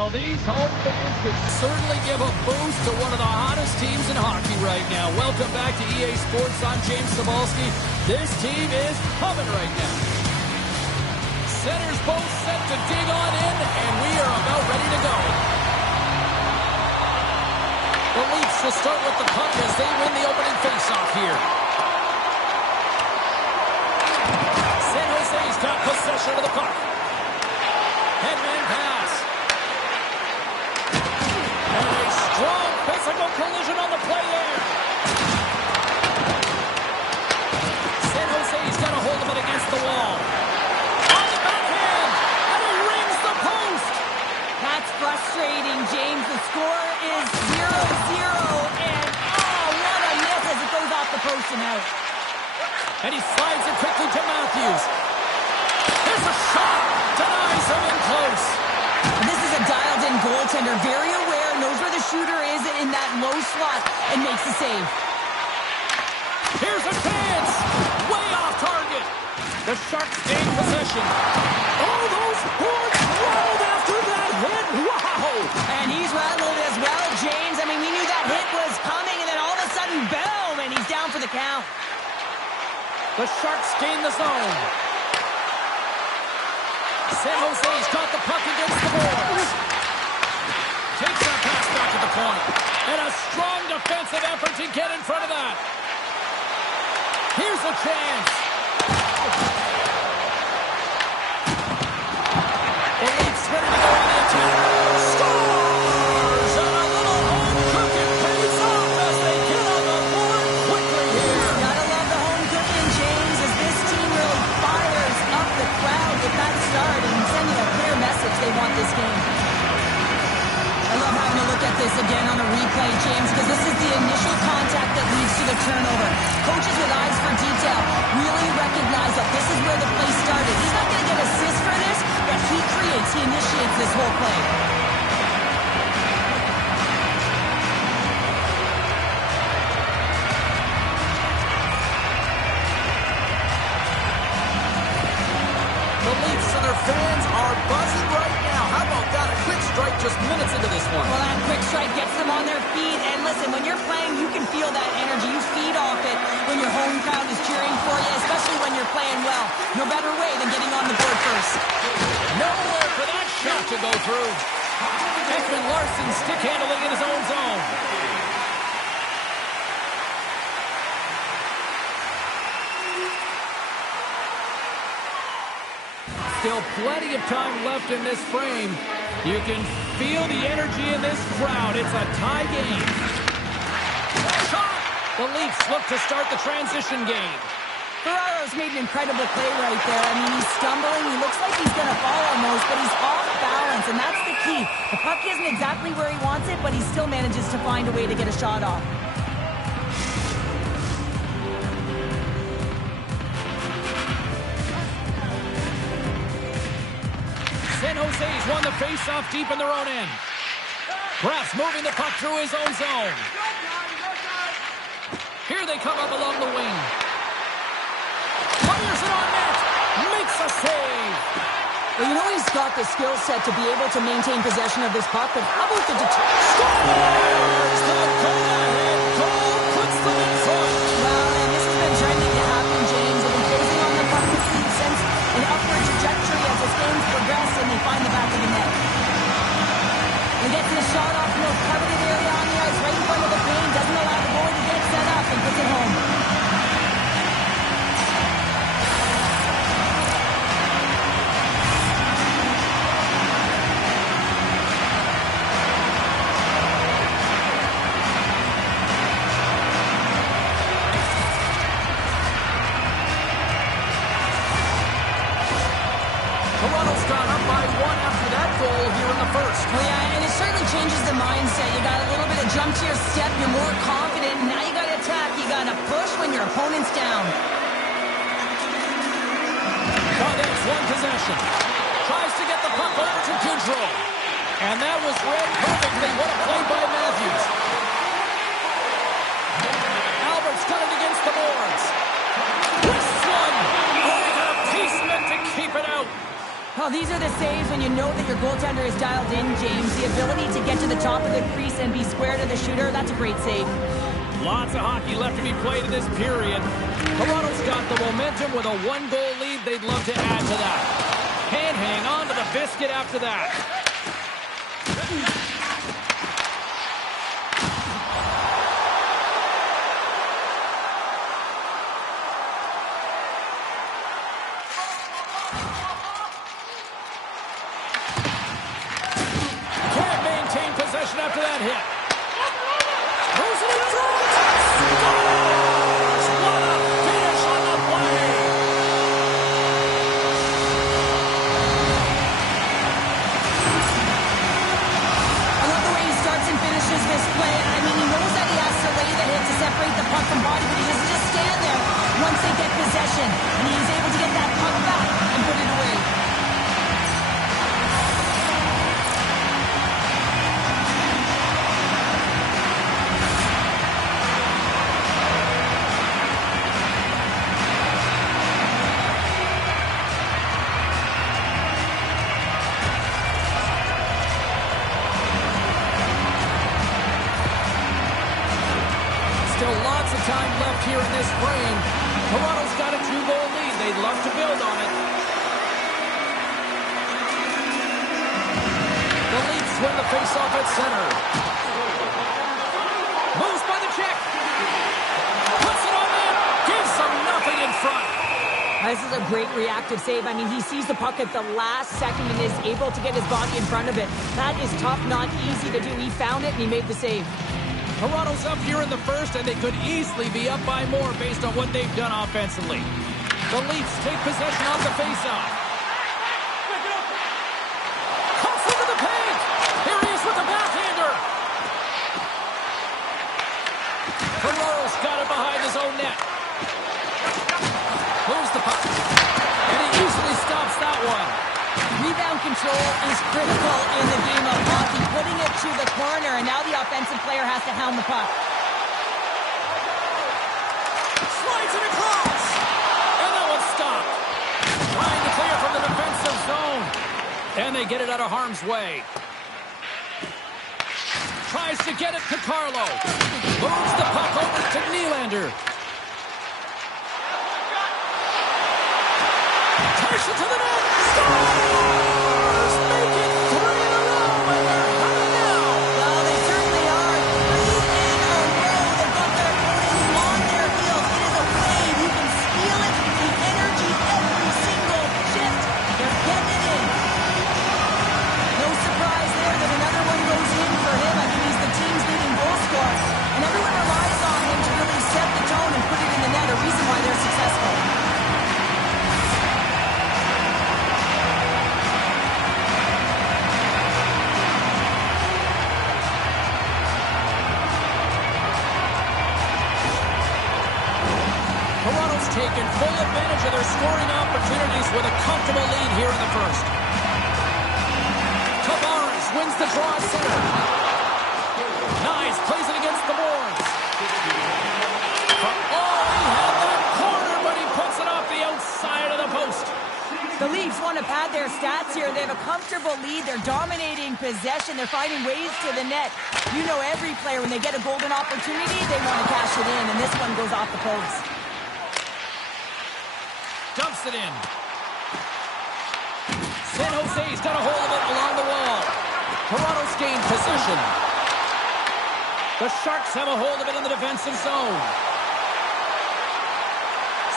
Well, these home fans could certainly give a boost to one of the hottest teams in hockey right now. Welcome back to EA Sports. I'm James Cebulski. This team is humming right now. Centers both set to dig on in, and we are about ready to go. The Leafs will start with the puck as they win the opening faceoff here. San Jose's got possession of the puck. Headman pass. And a strong physical collision on the play there. San Jose's got a hold of it against the wall. On the backhand, and he rings the post. That's frustrating, James. The score is 0-0, and what a miss as it goes off the post and out. And he slides it quickly to Matthews. There's a shot. Denies him in close. And this is a dialed-in goaltender, very aware, knows where the shooter is in that low slot, and makes the save. Here's a chance. Way off target. The Sharks gain possession. Oh, those boards rolled after that hit. Wow. And he's rattled as well, James. I mean, we knew that hit was coming, and then all of a sudden, boom, and he's down for the count. The Sharks gain the zone. San Jose's got the puck against the boards. Takes that pass back at the point. And a strong defensive effort to get in front of that. Here's a chance. The Leafs ready to go on the attack. Scores! And a little home cooking pays off as they get on the board quickly here. Gotta love the home cooking, James, as this team really fires up the crowd with that start and sending a clear message they want this game. I love having to look at this again on a replay, James, because this is the initial contact that leads to the turnover. Coaches with eyes for detail really recognize that this is where the play started. He's not going to get assists for this, but he creates, he initiates this whole play. The Leafs and their fans are buzzing right now. How about that? A quick strike just minutes into this one. Well, that quick strike gets them on their feet. And listen, when you're playing, you can feel that energy. You feed off it when your home crowd is cheering for you, especially when you're playing well. No better way than getting on the board first. Nowhere for that shot to go through. Ekman Larson stick handling in his own zone. Still plenty of time left in this frame. You can feel the energy in this crowd. It's a tie game. Shot! The Leafs look to start the transition game. Ferraro's made an incredible play right there. I mean, he's stumbling. He looks like he's going to fall almost, but he's off balance, and that's the key. The puck isn't exactly where he wants it, but he still manages to find a way to get a shot off. San Jose's won the face-off deep in their own end. Brass moving the puck through his own zone. Here they come up along the wing. Fires it on net. Makes a save. Well, you know he's got the skill set to be able to maintain possession of this puck, but how about the Scores! The go-ahead goal puts them in front. Well, and this has been trending to happen, James. They've been closing on the puck this league since an upward trajectory as this game's progressed, and they find the back of the net. He gets his shot off the most coveted area on the ice, right in front of the paint, doesn't allow the board to get set up, and puts it home. Toronto's gone up by one after that goal here in the first. Well, yeah, and it certainly changes the mindset. You got a little bit of jump to your step. You're more confident. Now you got to attack. You got to push when your opponent's down. That's one possession. Tries to get the puck over to Goudreau. And that was read perfectly. What a play by Matthews. Albert's done it against the boards. This one. Oh, he got a piece meant to keep it out. Well, these are the saves when you know that your goaltender is dialed in, James. The ability to get to the top of the crease and be square to the shooter, that's a great save. Lots of hockey left to be played in this period. Toronto's got the momentum with a one-goal lead. They'd love to add to that. Can't hang on to the biscuit after that. Can't maintain possession after that hit. Moves it in front. Scores! What a finish on the play. I love the way he starts and finishes this play. I mean, he knows that he has to lay the hit to separate the puck from body, but he doesn't just stand there once they get possession. And he's able to get that puck back and put it away. Still lots of time left here in this frame. Toronto's got a 2-goal lead. They'd love to build on it. The Leafs win the faceoff at center. Moves by the check. Puts it on net. Gives them nothing in front. This is a great reactive save. I mean, he sees the puck at the last second and is able to get his body in front of it. That is tough, not easy to do. He found it and he made the save. Toronto's up here in the first, and they could easily be up by more based on what they've done offensively. The Leafs take possession off the faceoff. Cuts into the paint. Here he is with the backhander. Ferraro's got it behind his own net. Moves the puck. And he easily stops that one. Rebound control is critical in the game of hockey. Putting it to the corner, and now the offensive player has to hound the puck. Slides it across. And that one's stopped. Trying to clear from the defensive zone. And they get it out of harm's way. Tries to get it to Carlo. Moves the puck over to Nylander. Takes it to the net. Scores! Make it 3 in a row, and they're hot now. Well, they certainly are. 3 in a row. They've got their opponents on their heels. It is a wave. You can feel it. The energy every single shift. They're getting it in. No surprise there that another one goes in for him. I mean, he's the team's leading goal scorer. And everyone relies on him to really set the tone and put it in the net, a reason why they're successful. Toronto's taken full advantage of their scoring opportunities with a comfortable lead here in the first. Tavares wins the draw at center. Nice, plays it against the boards. Oh, he had that corner, but he puts it off the outside of the post. The Leafs want to pad their stats here. They have a comfortable lead. They're dominating possession. They're finding ways to the net. You know every player, when they get a golden opportunity, they want to cash it in, and this one goes off the post. Dumps it in. San Jose's got a hold of it along the wall. Toronto's gained possession. The Sharks have a hold of it in the defensive zone.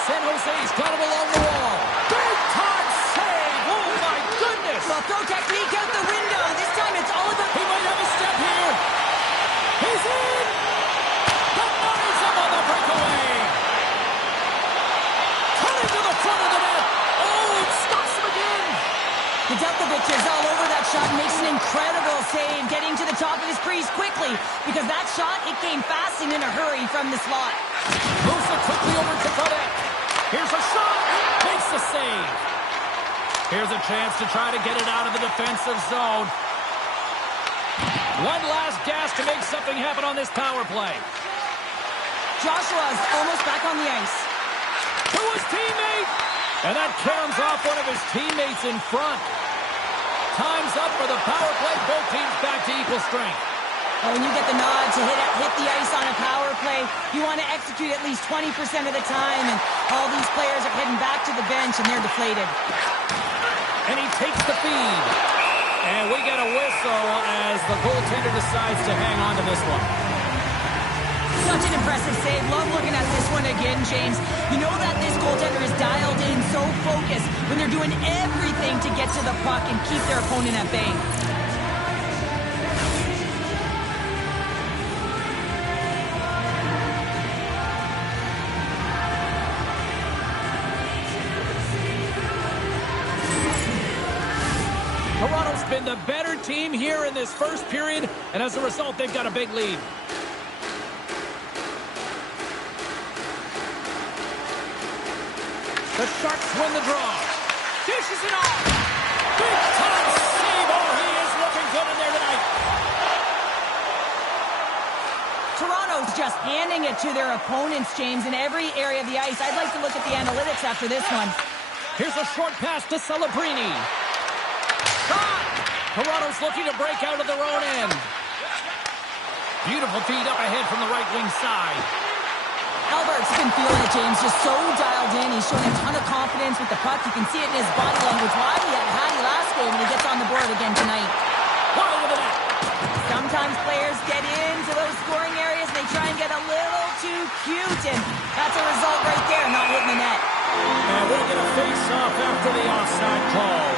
San Jose's got it along the wall. Big time save! Oh my goodness! Well, throw technique out the window. This time it's all about... He might have a step here. He's in! The Knights up on the breakaway! Coming to the front of the net. Oh, it stops him again. Nedeljkovic is all over that shot and makes an incredible save, getting to the top of his crease quickly, because that shot, it came fast and in a hurry from the slot. Moves it quickly over to Fredette. Here's a shot. Makes the save. Here's a chance to try to get it out of the defensive zone. One last gas to make something happen on this power play. Joshua's almost back on the ice. To his teammate. And that caroms off one of his teammates in front. Time's up for the power play. Both teams back to equal strength. When you get the nod to hit the ice on a power play, you want to execute at least 20% of the time, and all these players are heading back to the bench, and they're deflated. And he takes the feed. And we get a whistle as the goaltender decides to hang on to this one. Such an impressive save. Love looking at this one again, James. You know that this goaltender is dialed in, so focused when they're doing everything to get to the puck and keep their opponent at bay. Toronto's been the better team here in this first period, and as a result, they've got a big lead. The Sharks win the draw. Dishes it off. Big time save. Oh, he is looking good in there tonight. Toronto's just handing it to their opponents, James, in every area of the ice. I'd like to look at the analytics after this one. Here's a short pass to Celebrini. Toronto's looking to break out of their own end. Beautiful feed up ahead from the right wing side. Albert's been feeling it, James, just so dialed in. He's showing a ton of confidence with the puck. You can see it in his body language. Why he had Hattie last game, and he gets on the board again tonight. Wide of the net. Sometimes players get into those scoring areas, and they try and get a little too cute, and that's a result right there, not hitting the net. And we'll get a face-off after the offside call.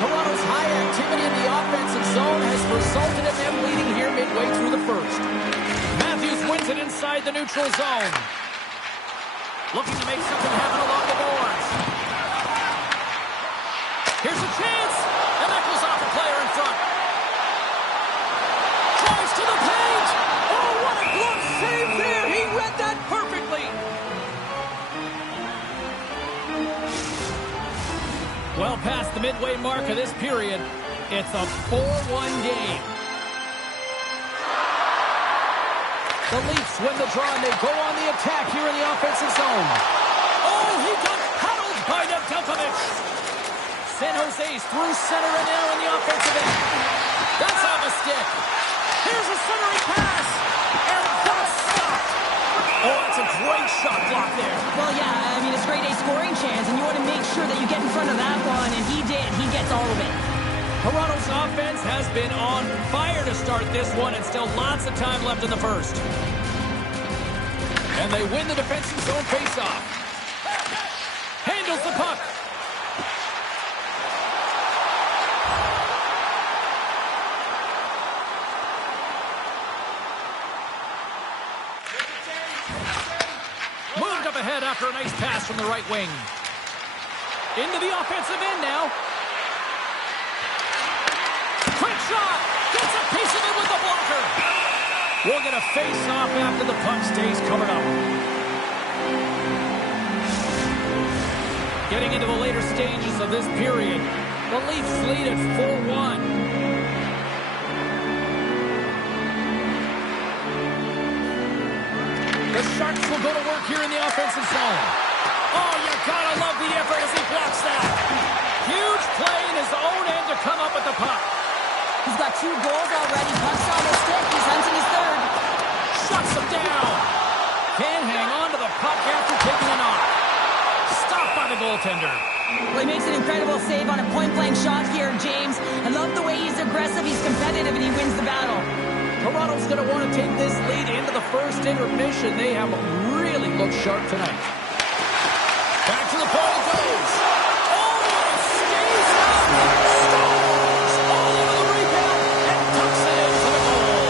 Toronto's high activity in the offensive zone has resulted in them leading here midway through the first. Matthews wins it inside the neutral zone. Looking to make something happen along the boards. Here's a chance, and that goes off a player in front. Drives to the paint. Oh, what a glove save there. He read that perfectly. Well past the midway mark of this period, it's a 4-1 game. The Leafs win the draw, and they go on the attack here in the offensive zone. Oh, he got paddled by Nedeljkovic. San Jose's through center and now in the offensive end. That's off a stick. Here's a centering pass, and that's stopped. Oh, that's a great shot block there. Well, yeah, I mean, it's a great A scoring chance, and you want to make sure that you get in front of that one, and he did. He gets all of it. Toronto's offense has been on fire to start this one, and still lots of time left in the first. And they win the defensive zone faceoff. Handles the puck. Moved up ahead after a nice pass from the right wing. Into the offensive end now. Quick shot! Gets a piece of it with the blocker! We'll get a face-off after the puck stays covered up. Getting into the later stages of this period, the Leafs lead at 4-1. The Sharks will go to work here in the offensive zone. Oh, you gotta love the effort as he blocks that. Huge play in his own end to come up with the puck. He's got 2 goals already. Puck's on the stick. He's hunting his third. Shuts him down. Can't hang on to the puck after taking a knock. Stopped by the goaltender. Well, he makes an incredible save on a point-blank shot here, James. I love the way he's aggressive, he's competitive, and he wins the battle. Toronto's going to want to take this lead into the first intermission. They have really looked sharp tonight. Back to the point it goes. Oh, it stays out. Stars all over the rebound and tucks it into the goal.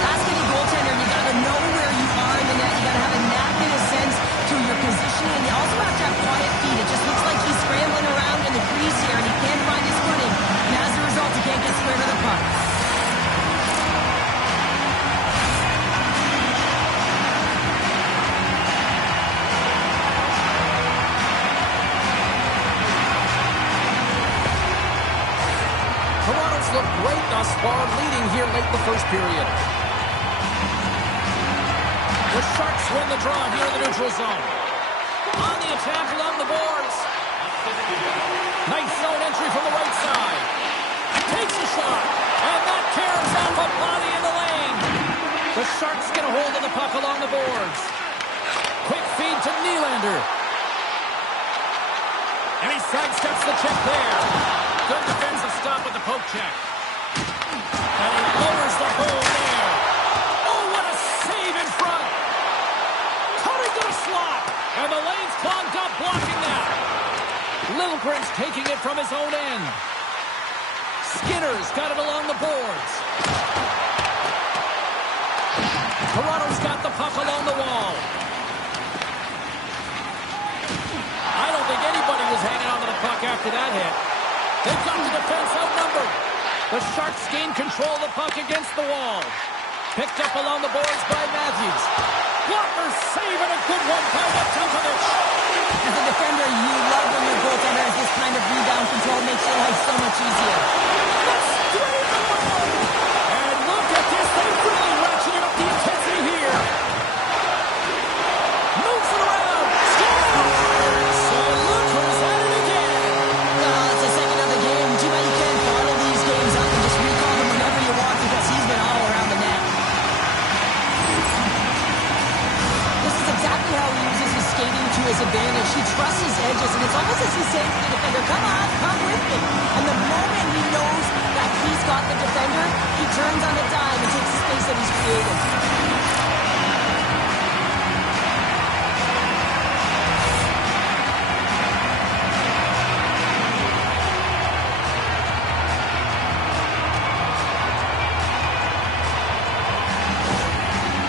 Ask any goaltender, you got to know where you are in the net. You got to have a knack and a sense to your positioning. And you also have to have quiet feet. It just looks like he's scrambling around in the crease here, and he can't find his footing. And as a result, he can't get square to the puck. Toronto's looked great thus far, leading here late in the first period. The Sharks win the draw here in the neutral zone. On the attack along the boards. Nice zone entry from the right side. Takes a shot. And that tears off a body in the lane. The Sharks get a hold of the puck along the boards. Quick feed to Nylander. And he sidesteps the check there. Good defensive stop with the poke check. And he lowers the hole there. Oh, what a save in front. Cutting to the slot. And the lane's clogged up, blocking that. Liljegren's taking it from his own end. Skinner's got it along the boards. Toronto's got the puck along the wall. I don't think anybody was hanging on to the puck after that hit. They've got the defense outnumbered. The Sharks gain control of the puck against the wall. Picked up along the boards by Matthews. Blocker save and a good one by Nedeljkovic. As a defender, you love when your goaltender has this kind of rebound control. Makes your life so much easier. That's straight in the goal. And look at this. They've really ratcheted up the intensity here. Moves it around. Scores! So look who's at it again. It's the second of the game. Too bad you can't bottle these games up and just recall them whenever you want because he's been all around the net. This is exactly how he uses his skating to his advantage. He trusts his edges, and it's almost as he's saying to the defender, come on, come with me. And the moment he knows that he's got the defender, he turns on the dime and takes the space that he's created.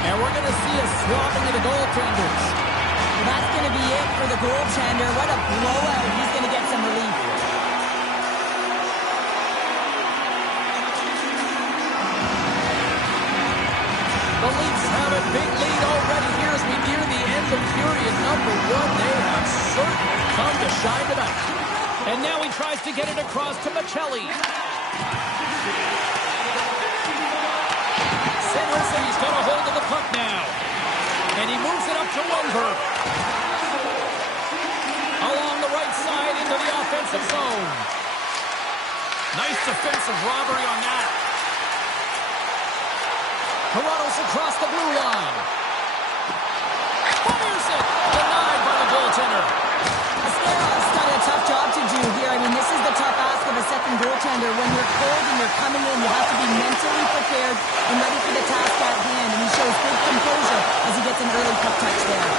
And we're going to see a swapping of the goaltenders. Well, that's going to be it for the goaltender. What a blowout. He's going to get some relief. The Leafs have a big lead already here as we near the end of period number one. They have certainly come to shine tonight. And now he tries to get it across to Michelli. San Jose's got a hold of the puck now. And he moves it up to Wenberg. Along the right side into the offensive zone. Nice defensive robbery on that. Toronto's across the blue line. Fires it! Denied by the goaltender. Mascara's done a tough job to do here. I mean, this is the tough ask of a second goaltender. When you're cold and you're coming in, you have to be mentally prepared and ready for the task at hand. And he shows good composure as he gets an early puck touch there.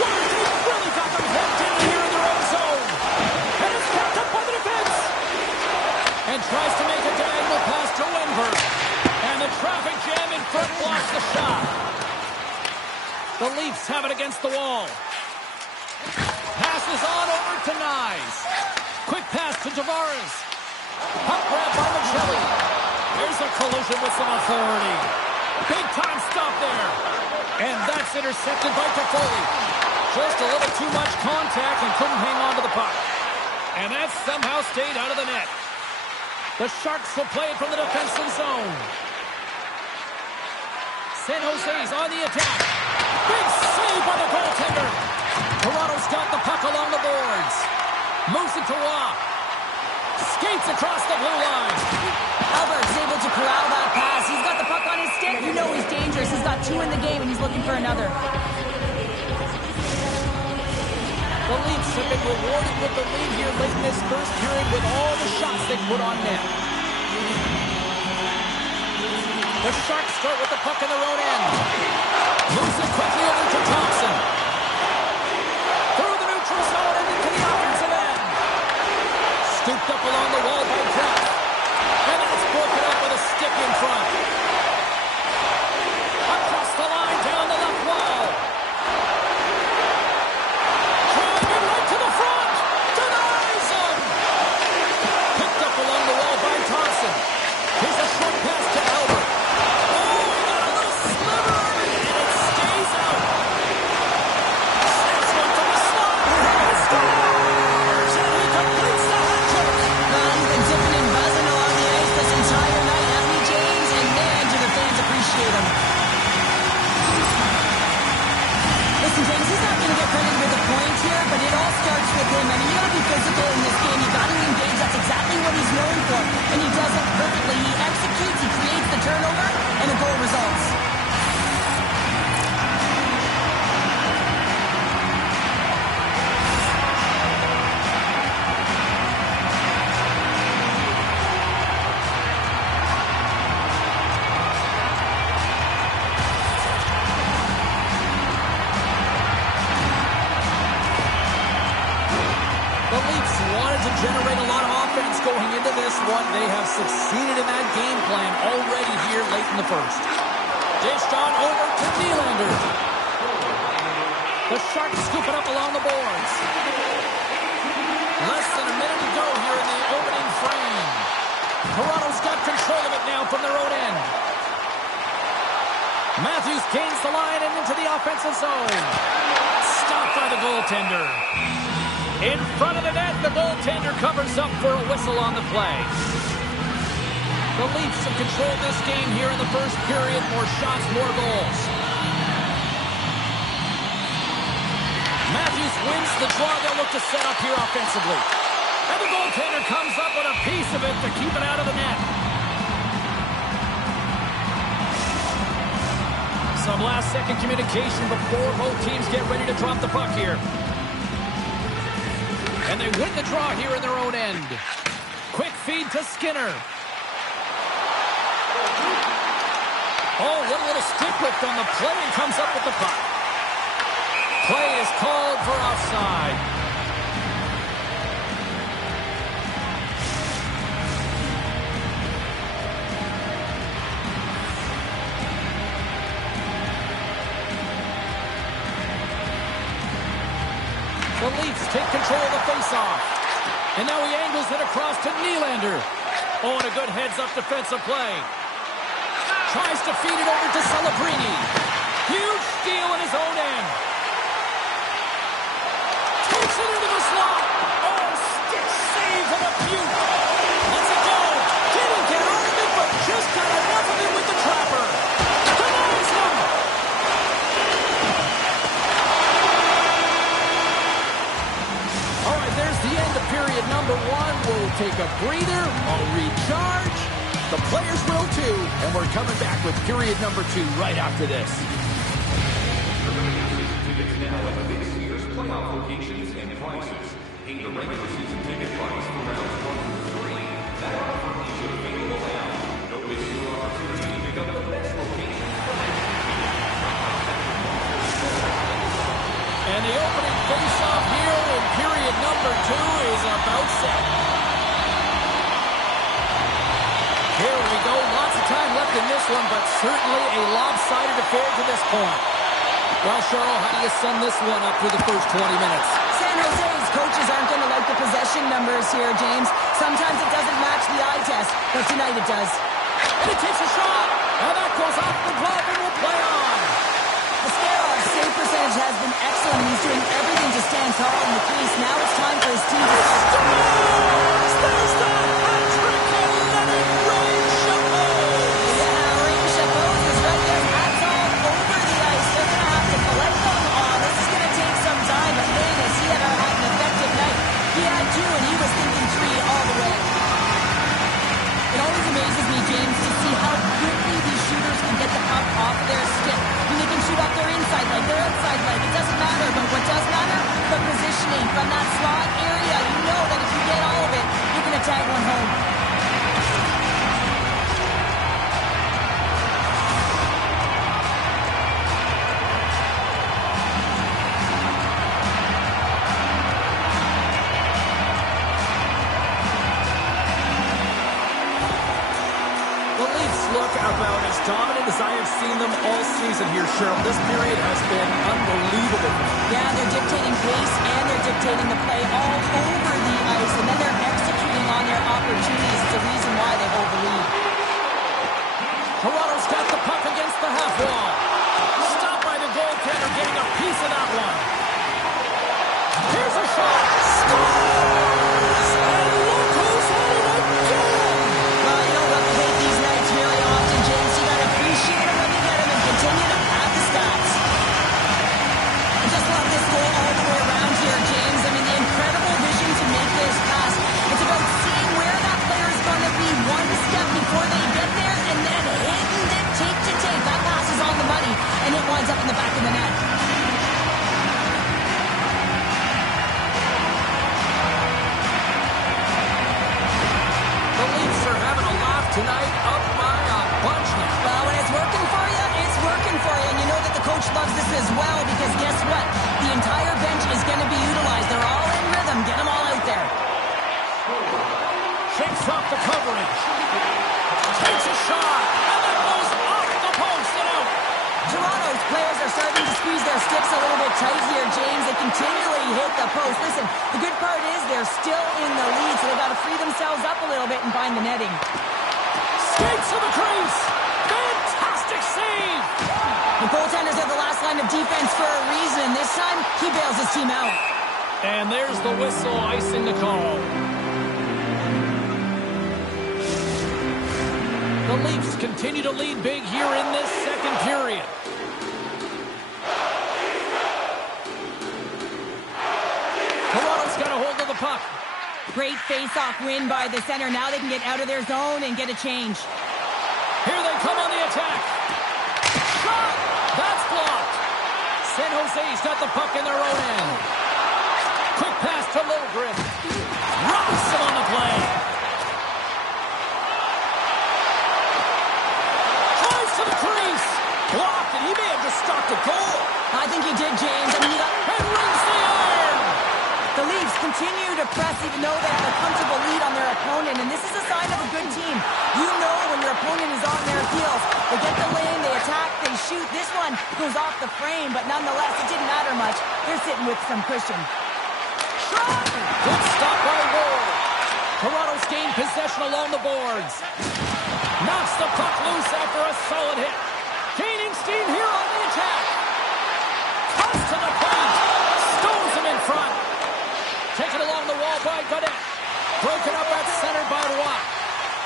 They've really got them hooked in here in their own zone. And it's kept up by the defense. And tries to make a diagonal pass to Wenberg. And the traffic jam in front blocks the shot. The Leafs have it against the wall. Passes on over to Nyes. Quick pass to Tavares. Puck grab by Michelli. Here's a collision with some authority. Big time stop there. And that's intercepted by Toffoli. Just a little too much contact and couldn't hang on to the puck. And that somehow stayed out of the net. The Sharks will play it from the defensive zone. San Jose's on the attack. Big save by the goaltender. Toronto's got the puck along the boards. Moves it to Waugh. Skates across the blue line. Albert's able to corral that pass. He's got the puck on his stick. You know he's dangerous. He's got two in the game, and he's looking for another. The Leafs have been rewarded with the lead here late in this first period with all the shots they put on net. The Sharks start with the puck in their own end. Moves it quickly over to Thompson. Through the neutral zone and into the offensive end. Scooped up along the wall by Kraft. And that's broken up with a stick in front. Across the line, down the left wall. Driving right to the front. Denies him. Picked up along the wall by Thompson. Here's a short pass to Albert. He's been dipping and one, they have succeeded in that game plan already here late in the first. Dished on over to Nylander. The Sharks scoop it up along the boards. Less than a minute to go here in the opening frame. Toronto's got control of it now from their own end. Matthews gains the line and into the offensive zone. Stopped by the goaltender. In front of the net, the goaltender covers up for a whistle on the play. The Leafs have controlled this game here in the first period. More shots, more goals. Matthews wins the draw. They'll look to set up here offensively. And the goaltender comes up with a piece of it to keep it out of the net. Some last-second communication before both teams get ready to drop the puck here. And they win the draw here in their own end. Quick feed to Skinner. Oh, what a little stick lift on the play and comes up with the puck. Play is called for offside. The Leafs take control of the faceoff. And now he angles it across to Nylander. Oh, and a good heads-up defensive play. Tries to feed it over to Celebrini. Huge steal in his own end. Takes it into the slot. Oh, stick save and a puke. Lets it go. Didn't get out of it, but just got enough of it with the trapper. Denies him. All right, there's the end of period number one. We'll take a breather, a recharge. The players will too, and we're coming back with period number two right after this. Tickets now at this year's playoff locations and prices. Pay the regular season ticket price for rounds 1 through 3. That offer is available now. Don't miss your opportunity to pick up the best location. And the opening face-off here in period number two is about set. Here we go. Lots of time left in this one, but certainly a lopsided affair to this point. Well, Cheryl, how do you sum this one up through the first 20 minutes? San Jose's coaches aren't going to like the possession numbers here, James. Sometimes it doesn't match the eye test, but tonight it does. And it takes a shot. And that goes off the glove and will play on. Ascarov's save percentage has been excellent. He's doing everything to stand tall in the crease. Now it's time for his team to There's the hat-trick of Leonard Ray Chapeau. Yeah, Ray Chapeau is right there. Hats all over the ice. They're going to have to collect them all. This is going to take some time, but man, has he ever had an effective night. He had two, and he was thinking three all the way. It always amazes me, James, to see how quickly these shooters can get the puck off their stick. I mean, they can shoot off their inside leg, their outside leg. It doesn't matter, but what does matter? The positioning from that slot area. You know that if you get all of it, you're going to tag one home. Look about as dominant as I have seen them all season here, Cheryl. This period has been unbelievable. Yeah, they're dictating pace and they're dictating the play all over the ice, and then they're executing on their opportunities. It's the reason why they hold the lead. Toronto's got the puck against the half wall. Stopped by the goaltender, getting a piece of that one. Here's a shot. Scores! And look who's at it again! Well, you know what, we hate these nights really often, James. You got to appreciate them when you get them and continue to pad the stats. I just love this goal all the way around here, James. I mean, the incredible vision to make this pass. It's about seeing where that player is going to be one step before they get there and then hitting it tape to tape. That pass is on the money. Shakes off the coverage. Takes a shot. And that goes off the post and out. Toronto's players are starting to squeeze their sticks a little bit tight here, James. They continually hit the post. Listen, the good part is they're still in the lead, so they've got to free themselves up a little bit and find the netting. Skates to the crease. Fantastic save. The goaltenders are the last line of defense for a reason. This time, he bails his team out. And there's the whistle icing the call. The Leafs continue to lead big here in this second period. Toronto's got a hold of the puck. Great face-off win by the center. Now they can get out of their zone and get a change. Here they come on the attack. Shot! That's blocked. San Jose's got the puck in their own end. Quick pass to Liljegren. Rocks him on the play. Drives to the crease. Blocked, and he may have just stopped a goal. I think he did, James. I mean, And rings the iron. the Leafs continue to press even though they have a comfortable lead on their opponent, and this is a sign of a good team. You know when your opponent is on their heels. They get the lane, they attack, they shoot. This one goes off the frame, but nonetheless, it didn't matter much. They're sitting with some cushion. Shot! Good stop by Ward. Toronto's gained possession along the boards. Knocks the puck loose after a solid hit. Gaining steam here on the attack. Cuts to the paint. Stones him in front. Taken along the wall by Godet. Broken up at center by Roy.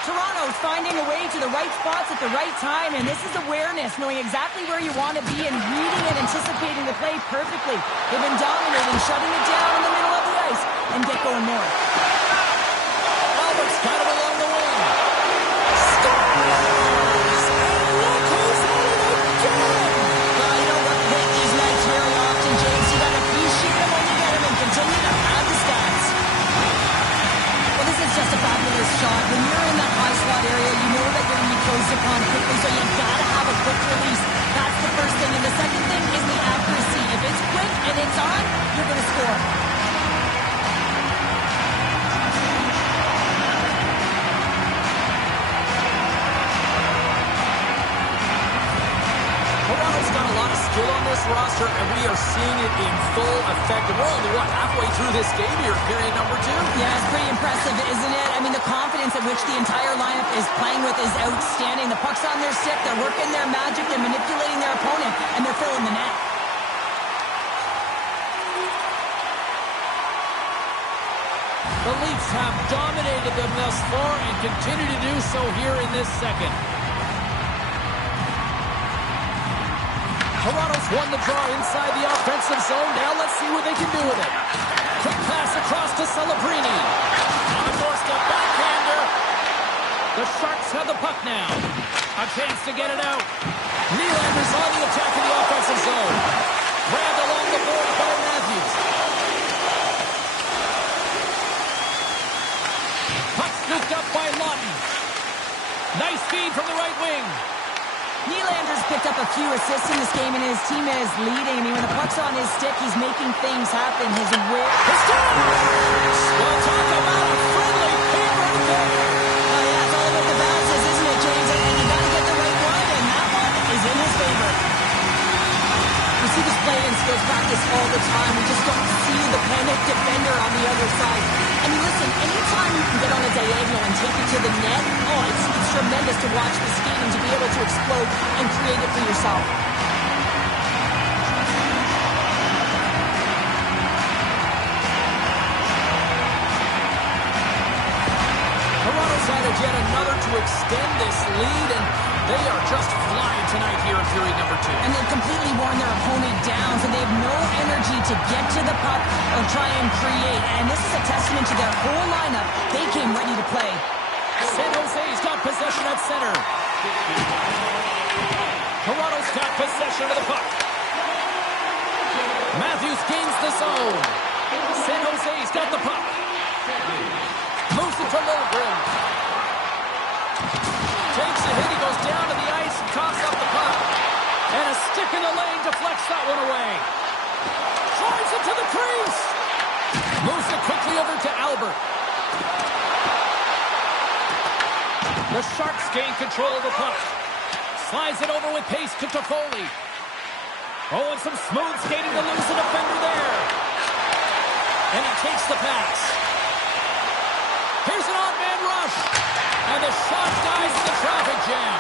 Toronto's finding a way to the right spots at the right time, and this is awareness, knowing exactly where you want to be and reading and anticipating the play perfectly. They've been dominating, shutting it down in the middle of the ice, and get going north. Albert's got it along the wing. Scores! And look who's at it again! Well, you don't get these nights very often, James. You got to appreciate them when you get them and continue to add the stats. Well, this is just a fabulous shot. When you're in that high slot area, you know that you're going to be closed upon quickly, so you got to have a quick release. That's the first thing. And the second thing is the accuracy. If it's quick and it's on, you're going to score. Toronto's got a lot of skill on this roster, and we are seeing it in full effect. And we're only, halfway through this game here, period number 2? Yeah, it's pretty impressive, isn't it? I mean, the confidence at which the entire lineup is playing with is outstanding. The puck's on their stick, they're working their magic, they're manipulating their opponent, and they're filling the net. The Leafs have dominated them thus far and continue to do so here in this second. Toronto's won the draw inside the offensive zone. Now let's see what they can do with it. Quick pass across to Celebrini. On the doorstep, backhander. The Sharks have the puck now. A chance to get it out. Nylander's on the attack in the offensive zone. Grabbed along the board by Matthews. Puck scooped up by Lawton. Nice feed from the right wing. Nylander's picked up a few assists in this game, and his team is leading. I mean, when the puck's on his stick, he's making things happen. His Scores! Well, talk about a friendly paper kick. Oh, yeah, it's all about the bounces, isn't it, James? And you got to get the right one, and that one is in his favor. We see this play in skills practice all the time. We just don't see the panic defender on the other side. I mean, listen, anytime you can get on a diagonal and take it to the net, it's tremendous to watch the skating, to be able to explode and create it for yourself. Toronto's added yet another to extend this lead, and they are just flying tonight here in period number 2. And they've completely worn their opponent down, so they have no energy to get to the puck or try and create. And this is a testament to their whole lineup. They came ready to play. San Jose's got possession at center. Toronto's got possession of the puck. Matthews gains the zone. San Jose's got the puck. Moves it to Liljegren. Takes a hit. He goes down to the ice and tosses up the puck. And a stick in the lane deflects that one away. Drives it to the crease. Moves it quickly over to Albert. The Sharks gain control of the puck. Slides it over with pace to Toffoli. Oh, and some smooth skating to lose the defender there. And he takes the pass. Here's an odd man rush. And the shot dies in the traffic jam.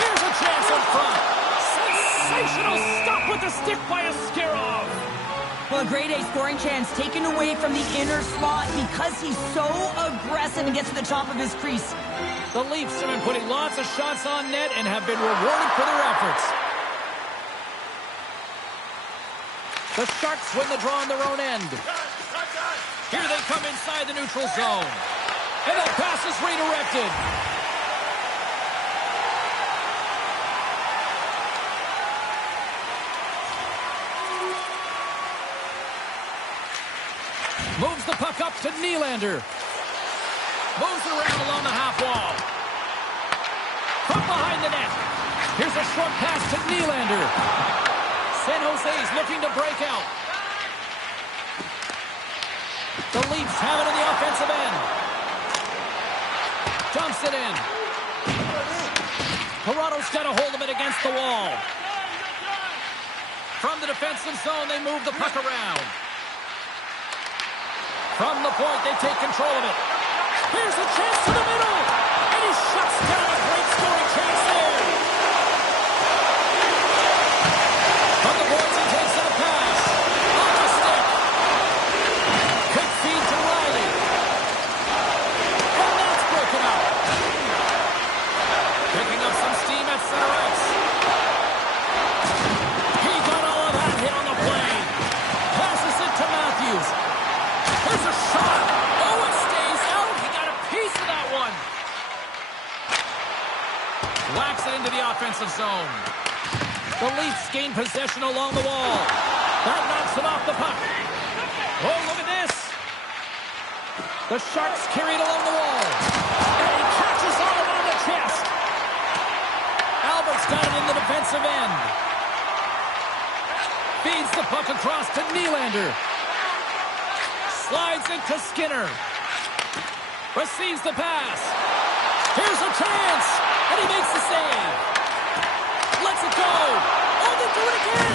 Here's a chance up front. Sensational stop with the stick by Askarov. Well, a grade A scoring chance taken away from the inner slot because he's so aggressive and gets to the top of his crease. The Leafs have been putting lots of shots on net and have been rewarded for their efforts. The Sharks win the draw on their own end. Here they come inside the neutral zone. And the pass is redirected. Moves the puck up to Nylander. Moves it around along the half wall. From behind the net. Here's a short pass to Nylander. San Jose's looking to break out. The Leafs have it in the offensive end. Dumps it in. Toronto's got a hold of it against the wall. From the defensive zone, they move the puck around. From the point, they take control of it. Here's a chance to the middle. And he shuts down a great scoring chance there. From the boards, he takes the pass. On the stick. Quick feed to Riley. And that's broken up. Picking up some steam at center ice. He got all of that hit on the play. Passes it to Matthews. There's a shot. Oh, it stays out. He got a piece of that one. Whacks it into the offensive zone. The Leafs gain possession along the wall. That knocks him off the puck. Oh, look at this. The Sharks carry it along the wall. And he catches all of it on the chest. Albert's got it in the defensive end. Feeds the puck across to Nylander. Slides into Skinner. Receives the pass. Here's a chance. And he makes the save. Lets it go. Oh, they do it again.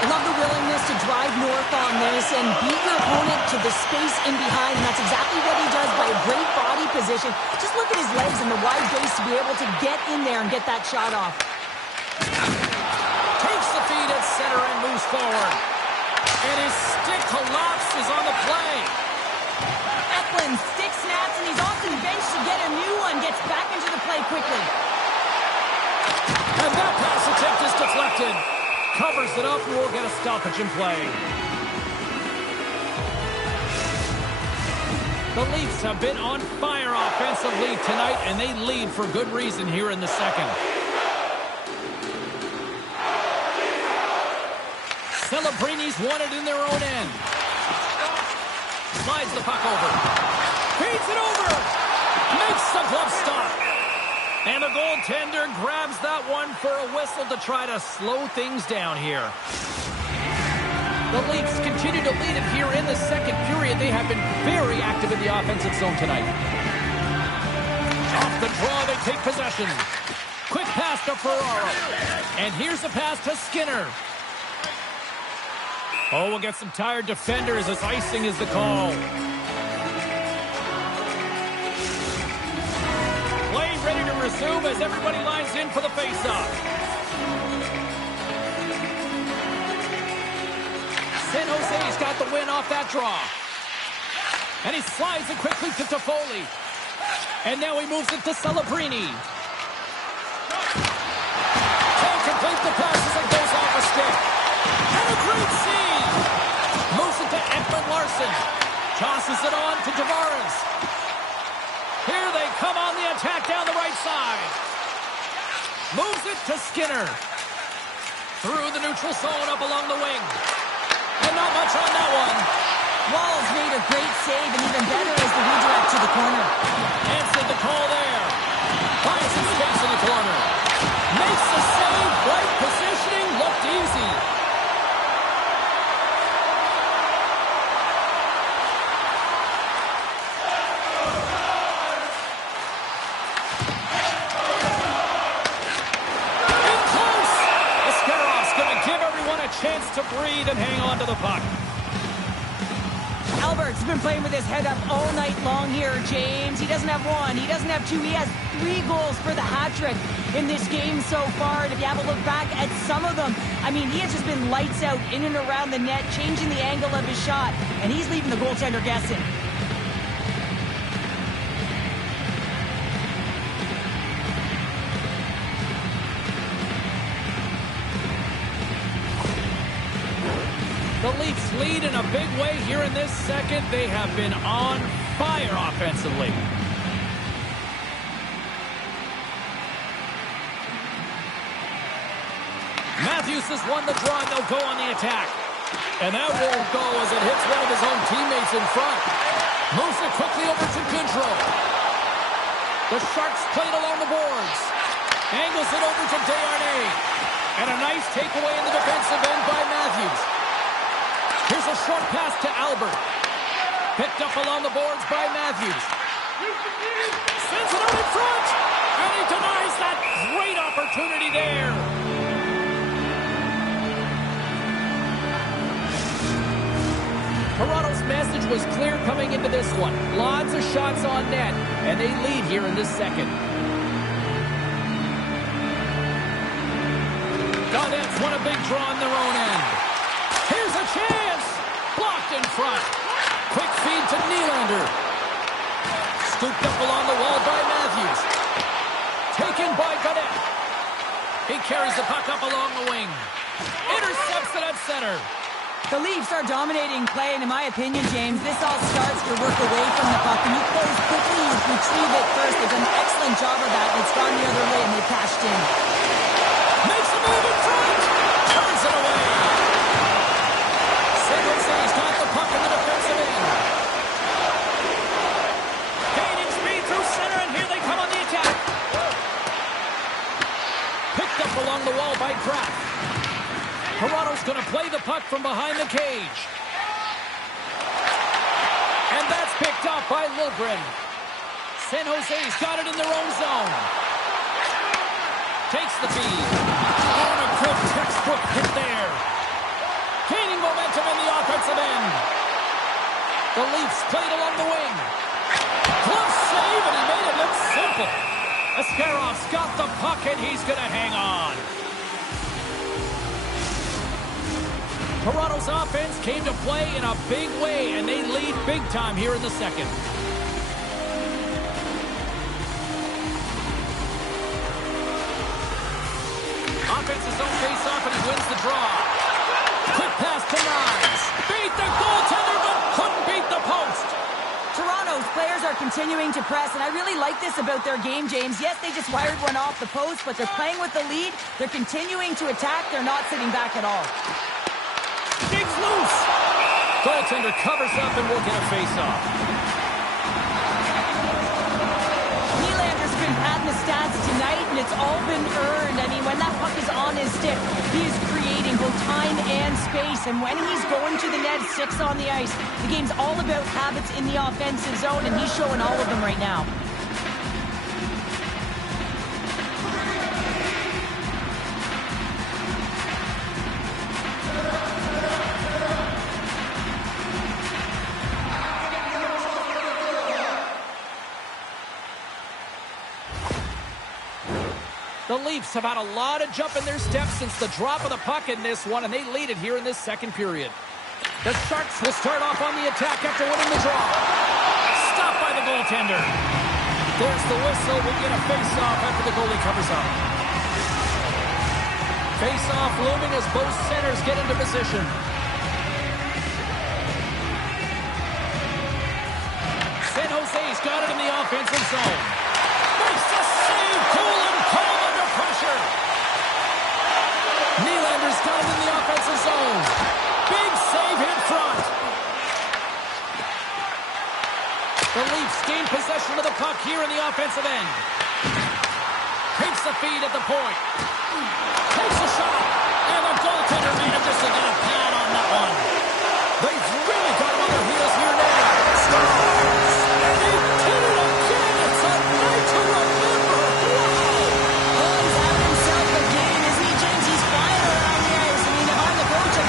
I love the willingness to drive north on this and beat your opponent to the space in behind. And that's exactly what he does by a great body position. Just look at his legs and the wide base to be able to get in there and get that shot off. Takes the feed at center and moves forward. And his stick collapses on the play. Eklund stick snaps, and he's often benched to get a new one. Gets back into the play quickly. And that pass attempt is deflected. Covers it up, and we'll get a stoppage in play. The Leafs have been on fire offensively tonight, and they lead for good reason here in the second. Celebrini's won it in their own end. Slides the puck over. Feeds it over. Makes the glove stop. And the goaltender grabs that one for a whistle to try to slow things down here. The Leafs continue to lead it here in the second period. They have been very active in the offensive zone tonight. Off the draw, they take possession. Quick pass to Ferraro. And here's a pass to Skinner. Oh, we'll get some tired defenders as icing is the call. Play ready to resume as everybody lines in for the faceoff. San Jose's got the win off that draw. And he slides it quickly to Toffoli. And now he moves it to Celebrini. Can't complete the pass as it goes off a stick. And a great save. Moves it to Ekman Larson. Tosses it on to Tavares. Here they come on the attack down the right side. Moves it to Skinner. Through the neutral zone up along the wing. And not much on that one. Walls made a great save, and even better is the redirect to the corner. Answered the call there. Finds some space in the corner. Makes the save. Right positioning. Looked easy. chance to breathe and hang on to the puck. Albert's been playing with his head up all night long here, James. He doesn't have one, he doesn't have two, he has 3 goals for the hat trick in this game so far. And if you have a look back at some of them, I mean, he has just been lights out in and around the net, changing the angle of his shot, and he's leaving the goaltender guessing. The Leafs lead in a big way here in this second. They have been on fire offensively. Matthews has won the draw, and they'll go on the attack. And that won't go as it hits one of his own teammates in front. Moves it quickly over to Goodrow. The Sharks play it along the boards. Angles it over to Desharnais. And a nice takeaway in the defensive end by Matthews. Here's a short pass to Albert. Picked up along the boards by Matthews. Sends it out in front. And he denies that great opportunity there. Toronto's message was clear coming into this one. Lots of shots on net. And they lead here in this second. Gaudette's won a big draw on their own end. Here's a chance! Blocked in front. Quick feed to Nylander. Scooped up along the wall by Matthews. Taken by Gaudette. He carries the puck up along the wing. Intercepts it at center. The Leafs are dominating play, and in my opinion, James, this all starts your work away from the puck. When you close quickly, you retrieve it first. They've done an excellent job of that, and it's gone the other way, and they cashed in. Makes a move in front. Turns it away. San Jose's got the puck in the defensive end. Gaining speed through center, and here they come on the attack. Picked up along the wall by Kraft. Toronto's going to play the puck from behind the cage. And that's picked up by Liljegren. San Jose's got it in their own zone. Takes the feed. Oh, a good textbook hit there. Gaining momentum in the offensive end. The Leafs played along the wing. Glove save, and he made it look simple. Ascarov's got the puck, and he's going to hang on. Toronto's offense came to play in a big way, and they lead big time here in the second. Offense's own face-off, and he wins the draw. Quick pass to Nyes. Beat the goaltender, but couldn't beat the post. Toronto's players are continuing to press, and I really like this about their game, James. Yes, they just wired one off the post, but they're playing with the lead. They're continuing to attack. They're not sitting back at all. Digs loose. Goaltender covers up and will get a face-off. Nylander's been padding the stats tonight, and it's all been earned. I mean, when that puck is on his stick, he is creating both time and space. And when he's going to the net, 6 on the ice, the game's all about habits in the offensive zone, and he's showing all of them right now. The Leafs have had a lot of jump in their steps since the drop of the puck in this one, and they lead it here in this second period. The Sharks will start off on the attack after winning the draw. Stopped by the goaltender. There's the whistle. We'll get a face-off after the goalie covers up. Face-off looming as both centers get into position. San Jose's got it in the offensive zone. Makes the save. Cool and calm under pressure. Nylander's got it in the offensive zone. Big save in front. The Leafs gain possession of the puck here in the offensive end. Takes the feed at the point. Takes a shot. And the goaltender made him just a little pad on that one. They've really got him on their heels here now. Stars. And he did it again. It's a night to remember. Wow. Oh, he's having himself a game, isn't he, James? He's flying around the ice. I mean, if I'm the coach, I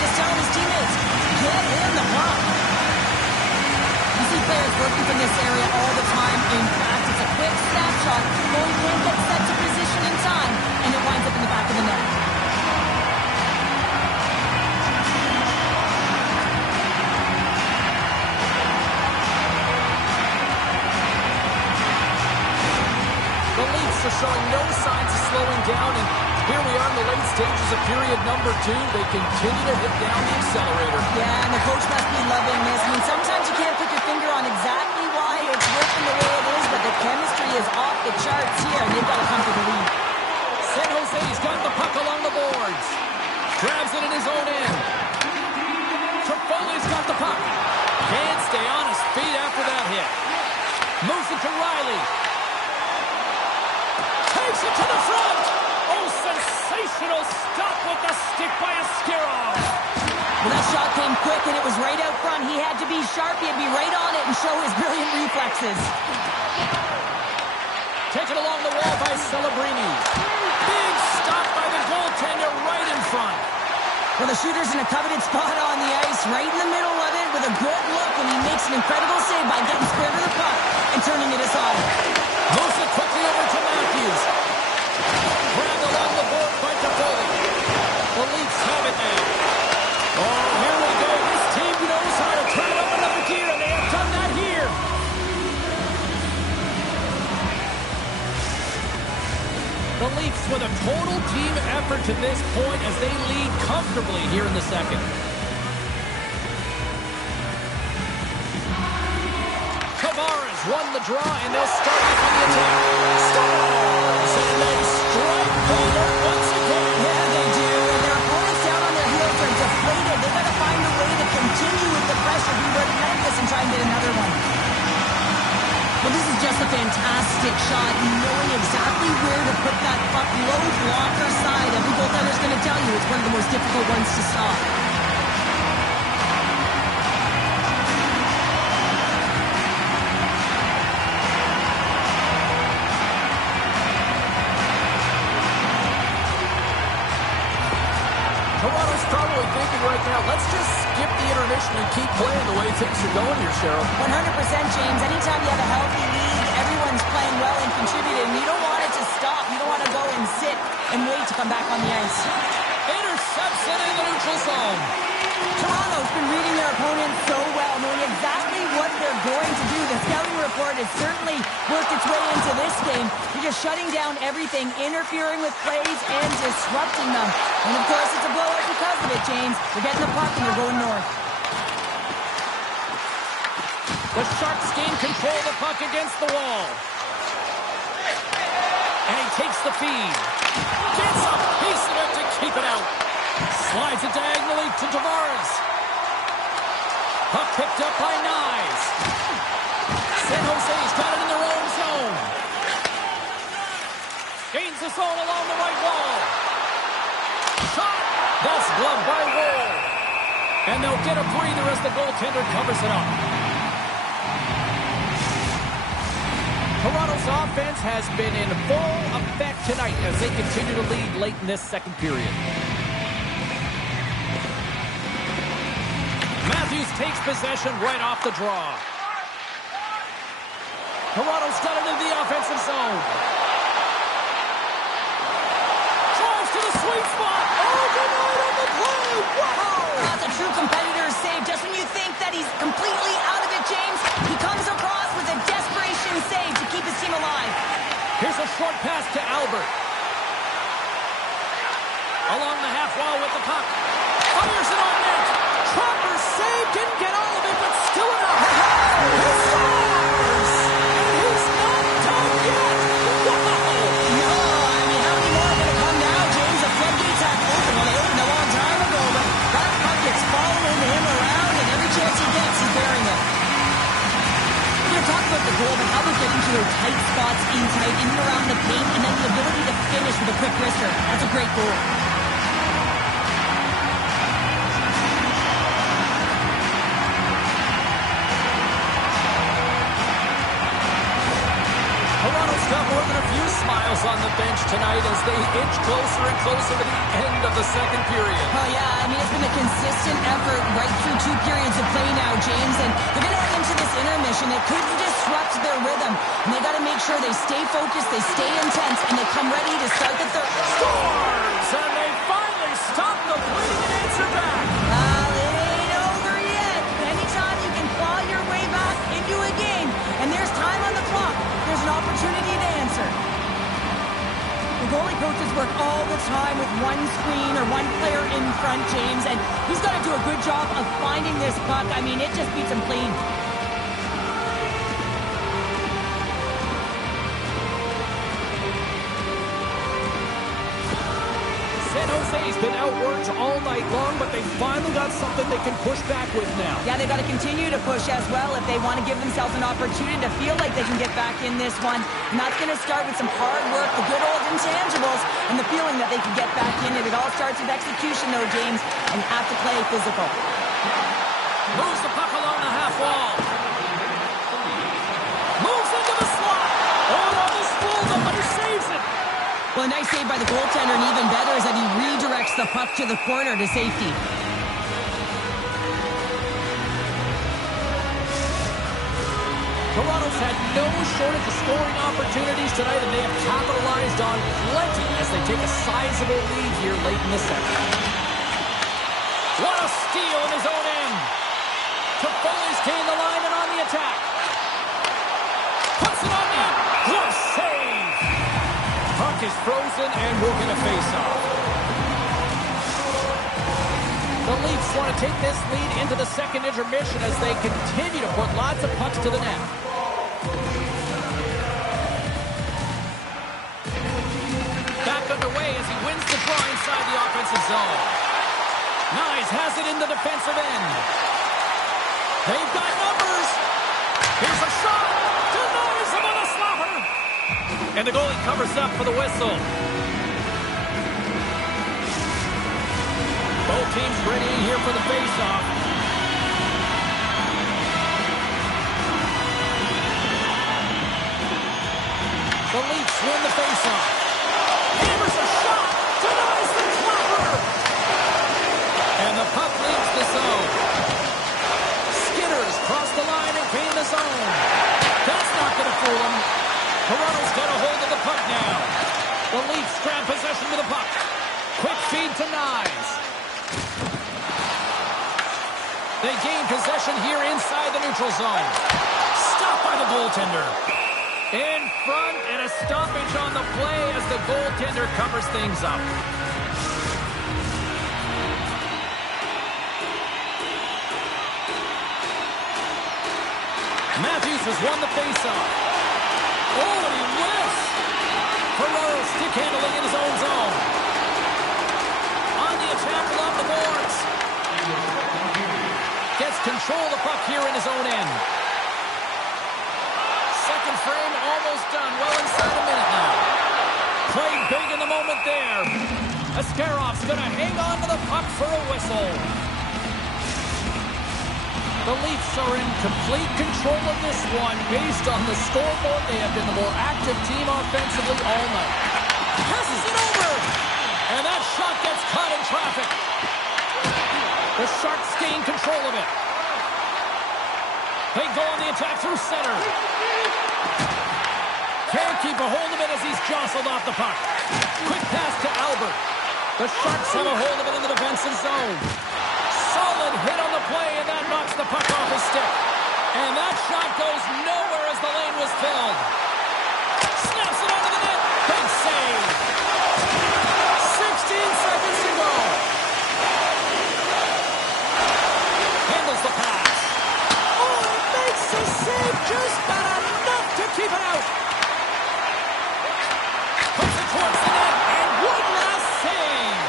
Leafs are showing no signs of slowing down, and here we are in the late stages of period number 2. They continue to hit down the accelerator. Yeah, and the coach must be loving this. I mean, sometimes you can't put your finger on exactly why it's working the way it is, but the chemistry is off the charts here, and they've got to come to the lead. San Jose's got the puck along the boards. Grabs it in his own end. Trifoli's got the puck. Can't stay on his feet after that hit. Moves it to Riley. Takes it to the front. Oh, sensational stop with the stick by Askarov. Well, that shot came quick, and it was right out front. He had to be sharp. He had to be right on it and show his brilliant reflexes. Taken along the wall by Celebrini. Big stop by the goaltender right in front. Well, the shooter's in a coveted spot on the ice, right in the middle of it with a good look, and he makes an incredible save by getting square to the puck and turning it aside. Moves it quickly over to Matthews. Grabbed along the board by Toffoli. The Leafs have it now. Oh, here we go. This team knows how to turn it up another gear, and they have done that here. The Leafs with a total team effort to this point as they lead comfortably here in the second. Tavares won the draw, and they'll start it on the attack. Stars! And they strike gold once again. Yeah, they do. And their opponents down on their heels are deflated. They've got to find a way to continue with the pressure, be relentless, and try and get another one. Well, this is just a fantastic shot, knowing exactly where to put that puck low blocker side. Every goaltender's going to tell you it's one of the most difficult ones to stop. Toronto's probably thinking right now, let's just skip the intermission and keep playing the way things are going here, Cheryl. 100%, James. Anytime you have a healthy league, everyone's playing well and contributing. You don't want it to stop. You don't want to go and sit and wait to come back on the ice. Intercepts it in the neutral zone. Toronto's been reading their opponents so well, knowing exactly what they're going to do. The scouting report has certainly worked its way into this game. They're just shutting down everything, interfering with plays, and disrupting them. And, of course, it's a blowout because of it, James. They're getting the puck, and they're going north. The Sharks gain control of the puck against the wall. And he takes the feed. Gets a piece of it to keep it out. Slides it diagonally to Tavares. Puck picked up by Nyes. San Jose's got it in their own zone. Gains the zone along the right wall. Shot. That's gloved by Wall. And they'll get a breather as the goaltender covers it up. Toronto's offense has been in full effect tonight as they continue to lead late in this second period. Matthews takes possession right off the draw. Toronto's got it in the offensive zone. Drives to the sweet spot. Oh, denied on the play. Wow! That's a true competitor's save. Just when you think that he's completely out of it, James, he comes across with a desperation save to keep his team alive. Here's a short pass to Albert. Along the half wall with the puck. Fires it on net. Proper save. Didn't get all of it, but still enough. He scores! And he's not done yet. Wow! No, I mean, how many more are going to come now, James? The floodgates have opened. Well, they opened a long time ago, but that puck gets following him around, and every chance he gets, he's burying it. We're going to talk about the goal, but how they're getting to their tight spots in and around the paint, and then the ability to finish with a quick wrister. That's a great goal. Toronto's got more than a few smiles on the bench tonight as they inch closer and closer to the end of the second period. Oh, yeah, I mean, it's been a consistent effort right through 2 periods of play now, James, and they're going to head into this intermission. It could disrupt their rhythm, and they got to make sure they stay focused, they stay intense, and they come ready to start the third. Scores! And they finally stop the bleeding and answer back. Well, it ain't over yet. Anytime you can claw your way back into a game, and there's time on the clock, there's an opportunity to answer. goalie coaches work all the time with one screen or one player in front, James, and he's got to do a good job of finding this puck. I mean, it just beats him clean. San Jose's been outworked all night long, but they finally got something they can push back with now. Yeah, they've got to continue to push as well if they want to give themselves an opportunity to feel like they can get back in this one. And that's going to start with some hard work, the good old intangibles, and the feeling that they can get back in it. It all starts with execution, though, James, and you have to play physical. Moves the puck along the half wall. Moves into the slot. Oh, almost fooled him, but he saves it. Well, a nice save by the goaltender, and even better is that he redirects the puck to the corner to safety. Toronto's had no shortage of scoring opportunities tonight, and they have capitalized on plenty as they take a sizable lead here late in the second. What a steal in his own end. Toffoli's gained the line and on the attack. Puts it on net. Glove save. Puck is frozen, and we're going to face off. The Leafs want to take this lead into the second intermission as they continue to put lots of pucks to the net. Back underway as he wins the draw inside the offensive zone. Nyes has it in the defensive end. They've got numbers. Here's a shot. Denies him on a slapper. And the goalie covers up for the whistle. Both teams ready in here for the face-off. The Leafs win the face-off. Hammers a shot. Denies the clapper. And the puck leaves the zone. Skitters cross the line and gain the zone. That's not going to fool them. Toronto's got a hold of the puck now. The Leafs grab possession with the puck. Quick feed to Nyes. They gain possession here inside the neutral zone. Stopped by the goaltender. In front, and a stoppage on the play as the goaltender covers things up. Matthews has won the faceoff. Oh, and he whiffs. Ferraro stick handling in his own zone. On the attack along the boards. Gets control of the puck here in his own end. Second frame almost done. Well inside a minute now. Played big in the moment there. Ascarov's going to hang on to the puck for a whistle. The Leafs are in complete control of this one. Based on the scoreboard, they have been the more active team offensively all night. Passes it over. And that shot gets caught in traffic. The Sharks gain control of it. They go on the attack through center. Can't keep a hold of it as he's jostled off the puck. Quick pass to Albert. The Sharks have a hold of it in the defensive zone. Solid hit on the play, and that knocks the puck off his stick. And that shot goes nowhere as the lane was filled. Snaps it onto the net. Big save. 16 seconds to go. Handles the pass. Oh, he makes the save, just not enough to keep it out. Puts it towards the net, and one last save.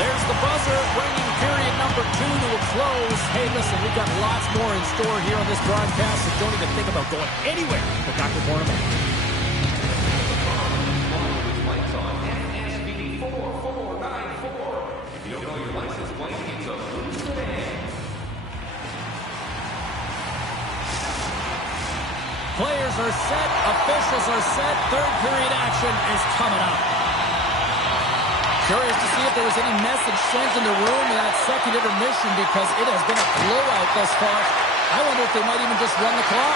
There's the buzzer, bringing period number 2 to a close. Hey, listen, we've got lots more in store here on this broadcast, so don't even think about going anywhere. We'll talk with more in a moment. Lights on NSB 4494. If you don't know your license plate, it's a boost today. Players are set, officials are set, third period action is coming up. Curious to see if there was any message sent in the room in that second intermission because it has been a blowout thus far. I wonder if they might even just run the clock.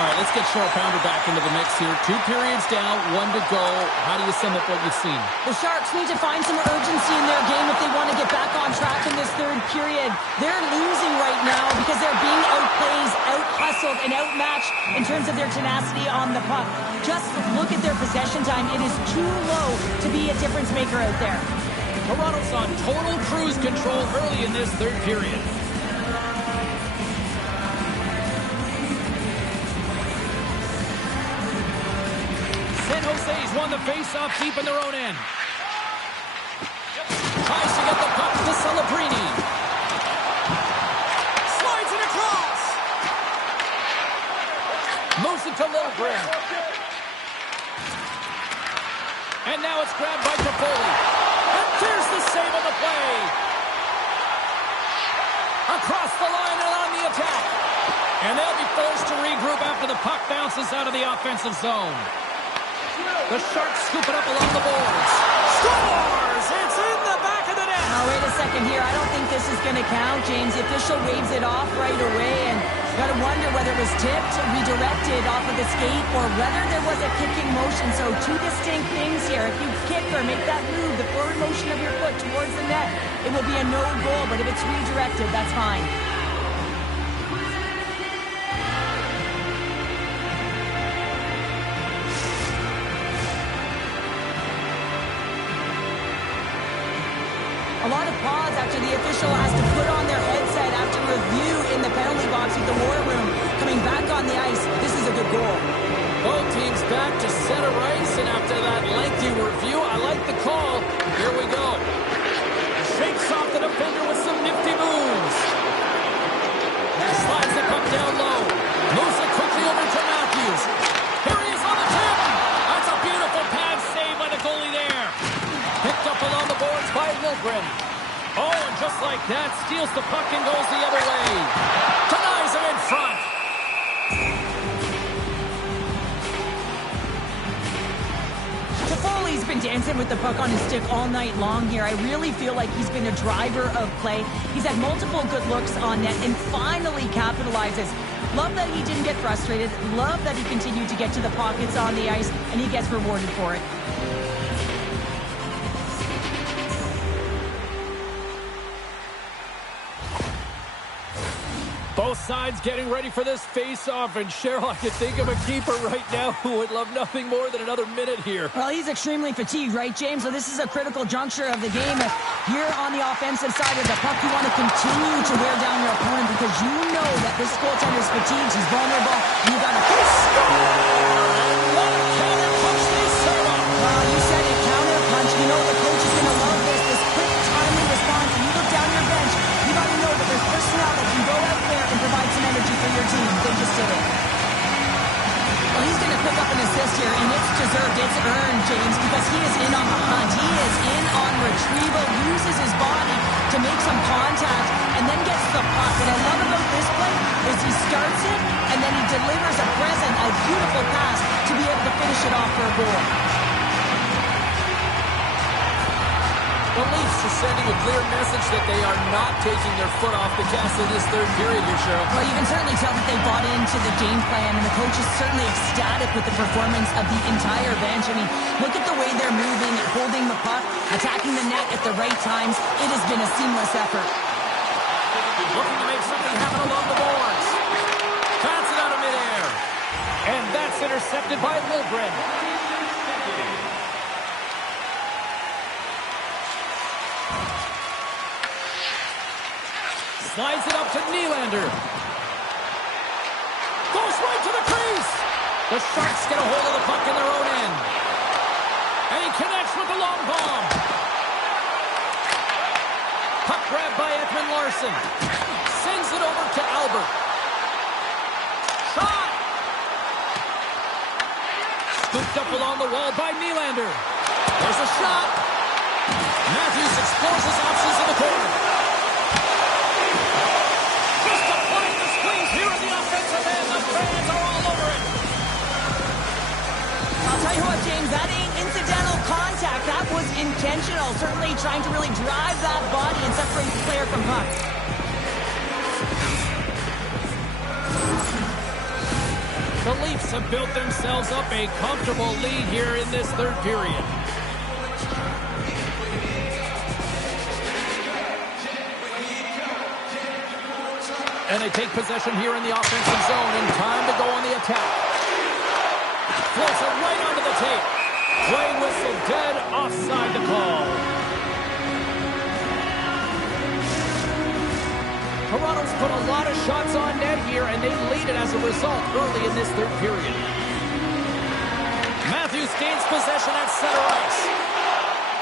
All right, let's get Sharp Pounder back into the mix here. 2 periods down, 1 to go. How do you sum up what you've seen? The Sharks need to find some urgency in their game if they want to get back on track in this third period. They're losing right now because they're being outplayed, out-hustled, and outmatched in terms of their tenacity on the puck. Just look at their possession time. It is too low to be a difference maker out there. Toronto's on total cruise control early in this third period. San Jose's won the face-off deep in their own end. Tries to get the puck to Celebrini. Slides it across. Moves it to Littlebrand. And now it's grabbed by Toffoli. And there's the save on the play. Across the line and on the attack. And they'll be forced to regroup after the puck bounces out of the offensive zone. The Sharks scoop it up along the boards. Scores! It's in the back of the net. Now, wait a second here. I don't think this is going to count, James. The official waves it off right away, and you got to wonder whether it was tipped, redirected off of the skate, or whether there was a kicking motion. So 2 distinct things here. If you kick or make that move, the forward motion of your foot towards the net, it will be a no goal. But if it's redirected, that's fine. A lot of pause after the official has to put on their headset after review in the penalty box with the war room. Coming back on the ice, this is a good goal. Both teams back to center ice, and after that lengthy review, I like the call. Here we go. Shakes off the defender with some nifty moves. Slides the puck down low. Moves it quickly over to Matthews. Here he is on the tip. That's a beautiful pad save by the goalie there. Picked up along the boards by Littlebrand. Oh, and just like that, steals the puck and goes the other way. Denies him in front. Toffoli's been dancing with the puck on his stick all night long here. I really feel like he's been a driver of play. He's had multiple good looks on net and finally capitalizes. Love that he didn't get frustrated. Love that he continued to get to the pockets on the ice, and he gets rewarded for it. Both sides getting ready for this face-off, and Cheryl, I can think of a keeper right now who would love nothing more than another minute here. Well, he's extremely fatigued, right, James? So this is a critical juncture of the game. If you're on the offensive side of the puck, you want to continue to wear down your opponent because you know that this goaltender is fatigued, he's vulnerable, and you got to score! And what a counter-punch they serve up! Well, you said it, counter-punch. You know the coach is going to love this quick, timely response. And you look down your bench, you got to know that there's personnel that can go out there and provide some energy for your team. They just did it. Well, he's going to pick up an assist here, and it's deserved. It's earned, James, because he is in on the hunt. He is in on retrieval, uses his body to make some contact, and then gets the puck. What I love about this play is he starts it, and then he delivers a present, a beautiful pass to be able to finish it off for a goal. The Leafs are sending a clear message that they are not taking their foot off the gas in this third period here, Cheryl. Well, you can certainly tell that they bought into the game plan, and the coach is certainly ecstatic with the performance of the entire bench. I mean, look at the way they're moving, holding the puck, attacking the net at the right times. It has been a seamless effort. Looking to make something happen along the boards. Bats it out of midair. And that's intercepted by Littlebrand. Slides it up to Nylander. Goes right to the crease. The Sharks get a hold of the puck in their own end. And he connects with the long bomb. Puck grabbed by Ekman Larsson. Sends it over to Albert. Shot! Scooped up along the wall by Nylander. There's a shot. Matthews explores his options in the corner. I'll tell you what, James, that ain't incidental contact. That was intentional. Certainly trying to really drive that body and separate the player from puck. The Leafs have built themselves up a comfortable lead here in this third period. And they take possession here in the offensive zone, and time to go on the attack. Floats it right onto the tape. Play whistle dead, offside the call. Toronto's put a lot of shots on net here, and they lead it as a result early in this third period. Matthews gains possession at center ice.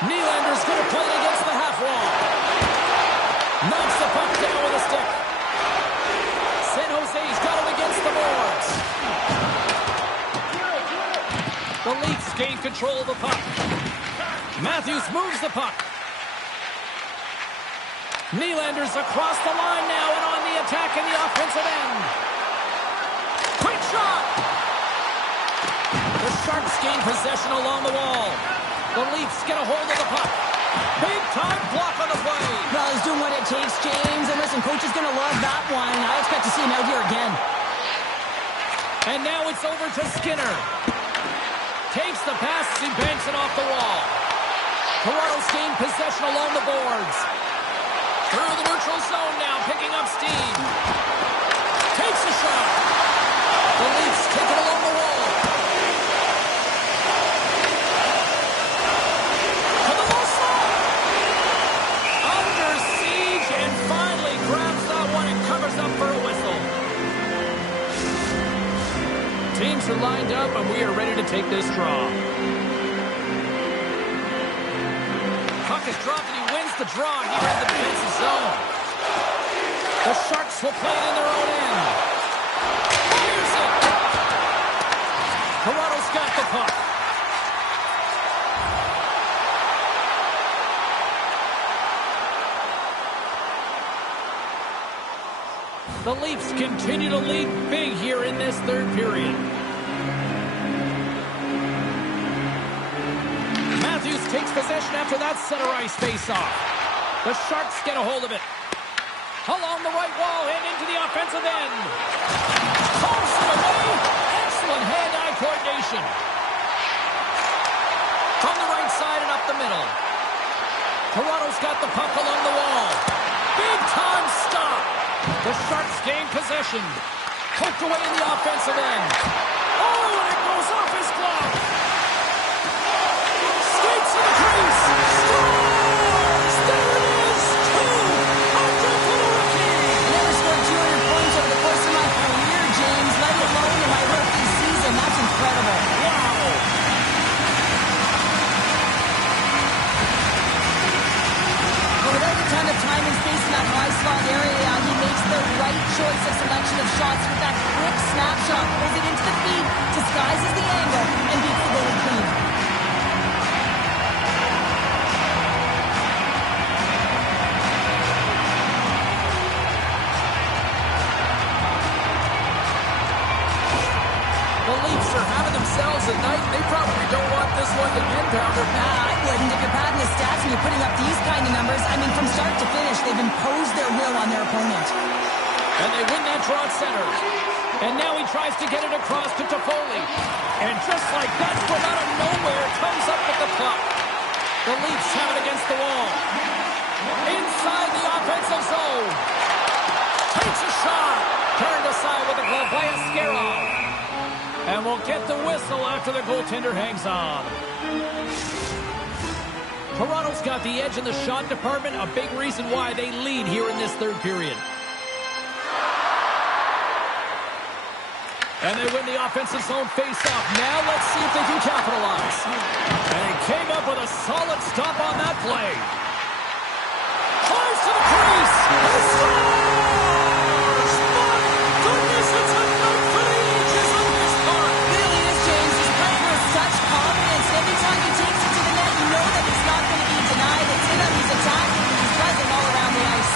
Nylander's going to play it against the half wall. Knocks the puck down with a stick. San Jose's got it against the boards. The Leafs gain control of the puck. Matthews moves the puck. Nylander's across the line now and on the attack in the offensive end. Quick shot! The Sharks gain possession along the wall. The Leafs get a hold of the puck. Big time block on the play. Well, he's doing what it takes, James. And listen, coach is going to love that one. I expect to see him out here again. And now it's over to Skinner. Takes the pass as he banks it off the wall. Toronto's gained possession along the boards. Through the neutral zone now, picking up steam. Takes a shot. The Leafs take it along the wall. To the low slot. Under siege and finally grabs that one and covers up for a whistle. Teams are lined up and we are ready to take this draw. Puck is dropped and he wins the draw here in the defensive zone. The Sharks will play it in their own end. Fires it. Toronto's got the puck. The Leafs continue to lead big here in this third period. Matthews takes possession after that center ice face-off. The Sharks get a hold of it. Along the right wall and into the offensive end. Pulls it away. Excellent hand-eye coordination. From the right side and up the middle. Toronto's got the puck along the wall. Big time stop. The Sharks gain possession. Poked away in the offensive end. Oh, and it goes off his glove. Skates to the crease. Scores! There it is! 200 for the rookie! Never scored 200 points over the course of my career, James, let alone in my rookie season. That's incredible. Wow! But without a ton of time and space in that high slot area, he makes the right choice of selection of shots with that quick snapshot, pulls it into the feet, disguises the angle, and beats the goalie clean. The Leafs are having themselves a night. They probably don't want this one to end, Pounder. I wouldn't. If you're padding the stats and you're putting up these kind of numbers, I mean, from start to finish, they've imposed their will on their opponent. And they win that draw at center. And now he tries to get it across to Toffoli. And just like that, from out of nowhere, comes up with the puck. The Leafs have it against the wall. Inside the offensive zone. Takes a shot. Turned aside with the glove by Askarov. And we'll get the whistle after the goaltender hangs on. Toronto's got the edge in the shot department, a big reason why they lead here in this third period. And they win the offensive zone face-off. Now let's see if they can capitalize. And he came up with a solid stop on that play. Close to the crease. And scores! My goodness, it's a night for the ages on this part. Really is, James. He's playing with such confidence. Every time he takes it to the net, you know that it's not going to be denied. It's in him. He's attacking. He's present all around the ice.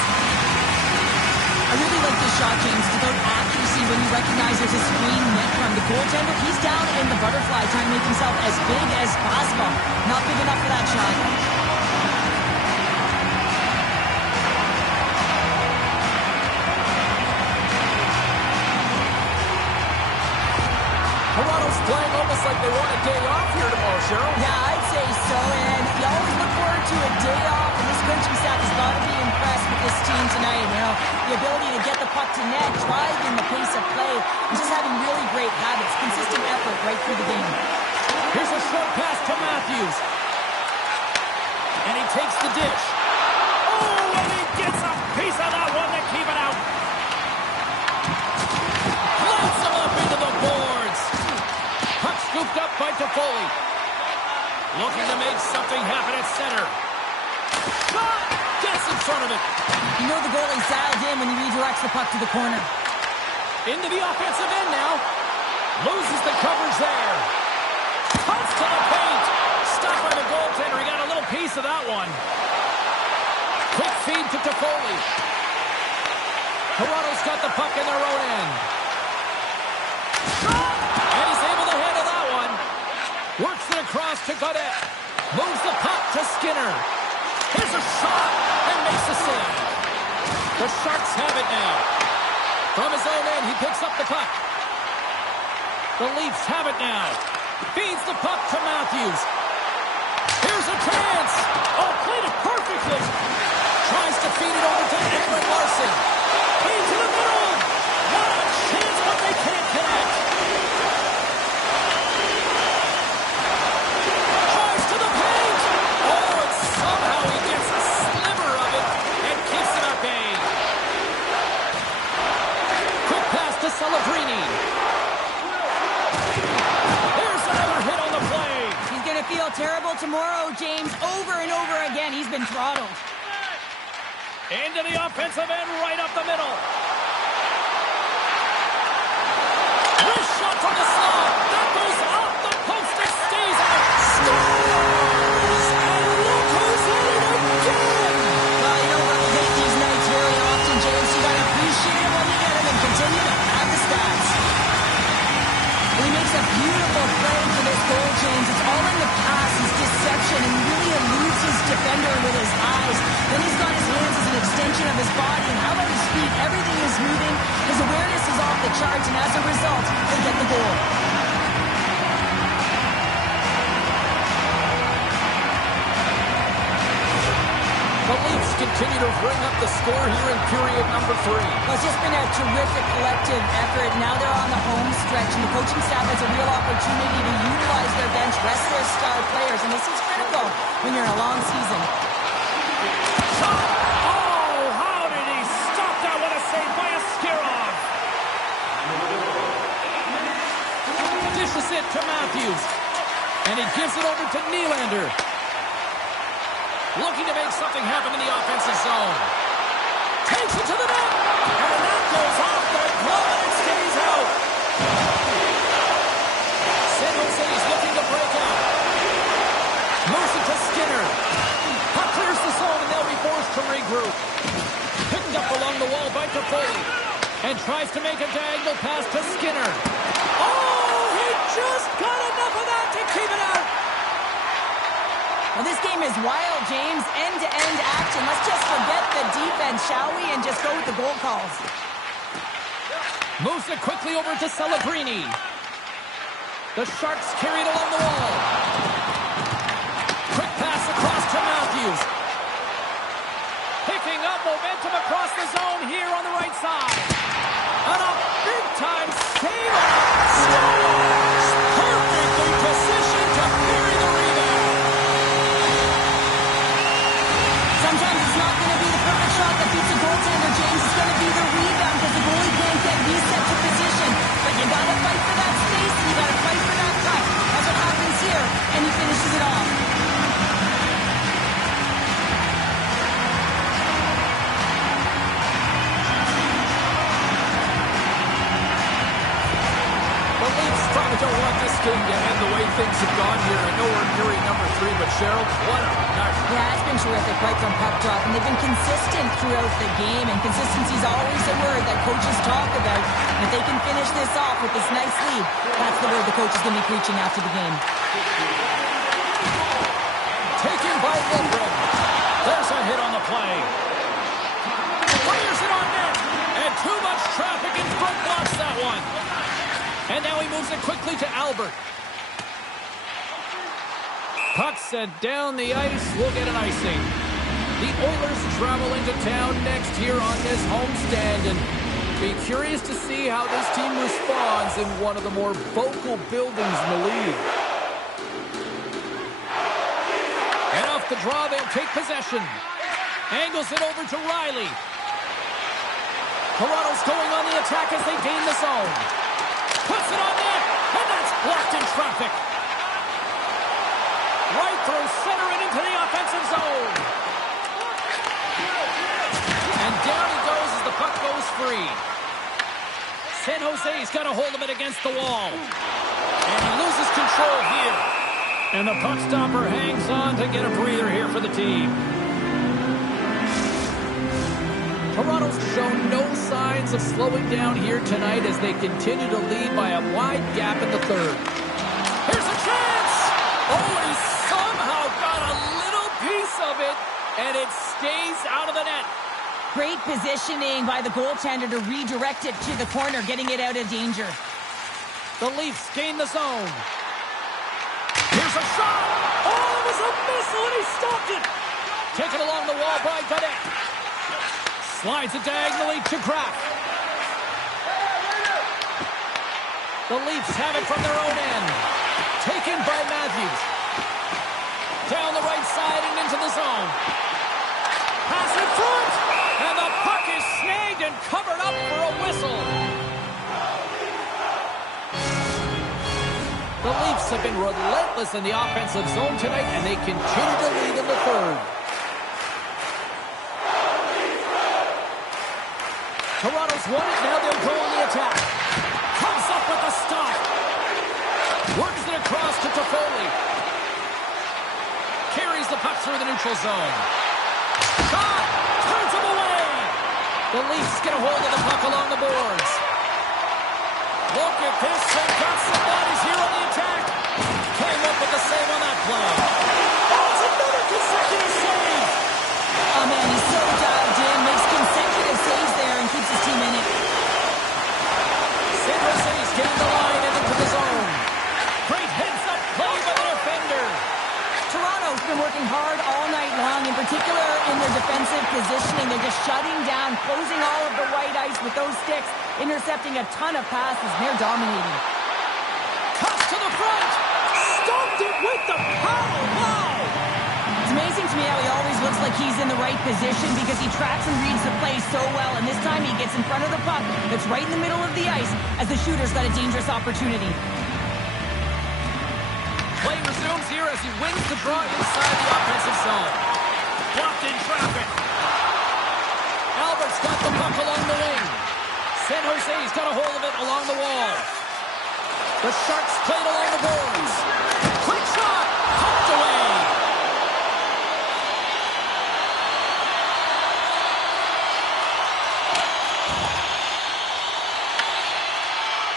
I really like this shot, James. It's about accuracy when you recognize there's a screen net from the goaltender. He's down in the butterfly trying to make himself as big as possible. Not big enough for that shot. Toronto's playing almost like they want a day off here tomorrow, Cheryl. Yeah, I'd say so, and you always look forward to a day off, and this coaching staff has got to be impressed with this team tonight. You know, the ability to get the puck to net, driving the pace of play, and just having really great habits, consistent effort right through the game. Here's a short pass to Matthews. And he takes the dish. Oh, and he gets a piece of that one to keep it out. Floats him up into the boards. Puck scooped up by Toffoli. Looking to make something happen at center. Shot! Gets in front of it. You know the goalie's dialed in when he redirects the puck to the corner. Into the offensive end now. Loses the coverage there. Punts to the paint. Stopped by the goaltender. He got a little piece of that one. Quick feed to Toffoli. Toronto's got the puck in their own end. Shot! And he's able to handle that one. Works it across to Godet. Moves the puck to Skinner. Here's a shot and makes the save. The Sharks have it now. From his own end, he picks up the puck. The Leafs have it now. Feeds the puck to Matthews. Here's a chance. Oh, played it perfectly. Tries to feed it over to Edwin Larson. Into the middle. What a chance, but they can't connect. Tries to the paint. Oh, and somehow he gets a sliver of it and keeps it at bay. Quick pass to Celebrini. There's another hit on the play. He's going to feel terrible tomorrow, James. Over and over again, he's been throttled. Into the offensive end, right up the middle. Wrist shot from the slot. That goes off the post and stays out. Scores! And look who's in it again! Well, you don't replicate these nights very often, James. You got to appreciate it when you get them and continue to have the stats. He makes a beautiful play for this goal, James. It's all in the pass, his deception, and he really eludes his defender with his eyes. Then he's got his hands as an extension of his body, and how about his feet? Everything is moving. His awareness is off the charts, and as a result, they get the goal. The Leafs continue to bring up the score here in period number 3. Well, it's just been a terrific collective effort. Now they're on the home stretch, and the coaching staff has a real opportunity to utilize their bench, rest their star players, and this is critical when you're in a long season. Shot! Oh, how did he stop that? What a save by Askarov! Dishes it to Matthews, and he gives it over to Nylander. Looking to make something happen in the offensive zone. Takes it to the net. And that goes off the glove and it stays out. San Jose's looking to break out. Moves it to Skinner. Puck clears the zone and they'll be forced to regroup. Picked up along the wall by Toffoli. And tries to make a diagonal pass to Skinner. Oh, he just got enough of that to keep it out. Well, this game is wild, James. End-to-end action. Let's just forget the defense, shall we, and just go with the goal calls. Moves it quickly over to Celebrini. The Sharks carry it along the wall. Quick pass across to Matthews. Picking up momentum across the zone here on the right side. And a big-time save. Scores! Perfectly positioned to bury the rebound. Sometimes it's not going to be the perfect shot that beats a goaltender, James. It's going to be the rebound because the goalie can't get reset to position. But you got to fight for that space and you got to fight for that puck. That's what happens here, and he finishes it off. The Leafs probably don't want this game to end the way things have gone here. I know we're in period number 3, but Cheryl, what a night. Yeah, it's been terrific right from puck drop, and they've been consistent throughout the game, and consistency is always a word that coaches talk about. And if they can finish this off with this nice lead, that's the word the coach is going to be preaching after the game. Taken by Lindgren. There's a hit on the play. Fires it on net, and too much traffic in front blocks that one. And now he moves it quickly to Albert. Puck sent down the ice. We'll get an icing. The Oilers travel into town next here on this homestand, and be curious to see how this team responds in one of the more vocal buildings in the league. And off the draw, they'll take possession. Angles it over to Riley. Toronto's going on the attack as they gain the zone. Puts it on net, and that's blocked in traffic. Right through center and into the offensive zone. And down he goes as the puck goes free. San Jose's got a hold of it against the wall. And he loses control here. And the puck stopper hangs on to get a breather here for the team. Toronto's shown no signs of slowing down here tonight as they continue to lead by a wide gap in the third. Here's a chance! Oh, and he somehow got a little piece of it, and it stays out of the net. Great positioning by the goaltender to redirect it to the corner, getting it out of danger. The Leafs gain the zone. Here's a shot! Oh, it was a missile, and he stopped it! Taken along the wall by Godet. Slides it diagonally to Kraft. The Leafs have it from their own end. Taken by Matthews. Down the right side and into the zone. Pass in front! And the puck is snagged and covered up for a whistle. The Leafs have been relentless in the offensive zone tonight, and they continue to lead in the third. Toronto's won it, now they'll go on the attack. Comes up with a stop. Works it across to Toffoli. Carries the puck through the neutral zone. Shot! Turns him away! The Leafs get a hold of the puck along the boards. Look at this, they've got some bodies here on the attack. Came up with the save on that play. That's another consecutive save! Oh man, he's so dialed in, makes consecutive saves there and keeps his team in it. San Jose's getting the line and into the zone. Great heads-up play by the defender. Toronto's been working hard all night long, in particular in their defensive positioning. They're just shutting down, closing all of the white ice with those sticks, intercepting a ton of passes, and they're dominating. Cuts to the front. Stopped it with the power. Wow. It's amazing to me how he always looks like he's in the right position because he tracks and reads the play so well, and this time he gets in front of the puck that's right in the middle of the ice as the shooter's got a dangerous opportunity. Play resumes here as he wins the draw inside the offensive zone. Blocked in traffic. Albert's got the puck along the wing. San Jose's got a hold of it along the wall. The Sharks played along the boards. Quick shot! Pumped away!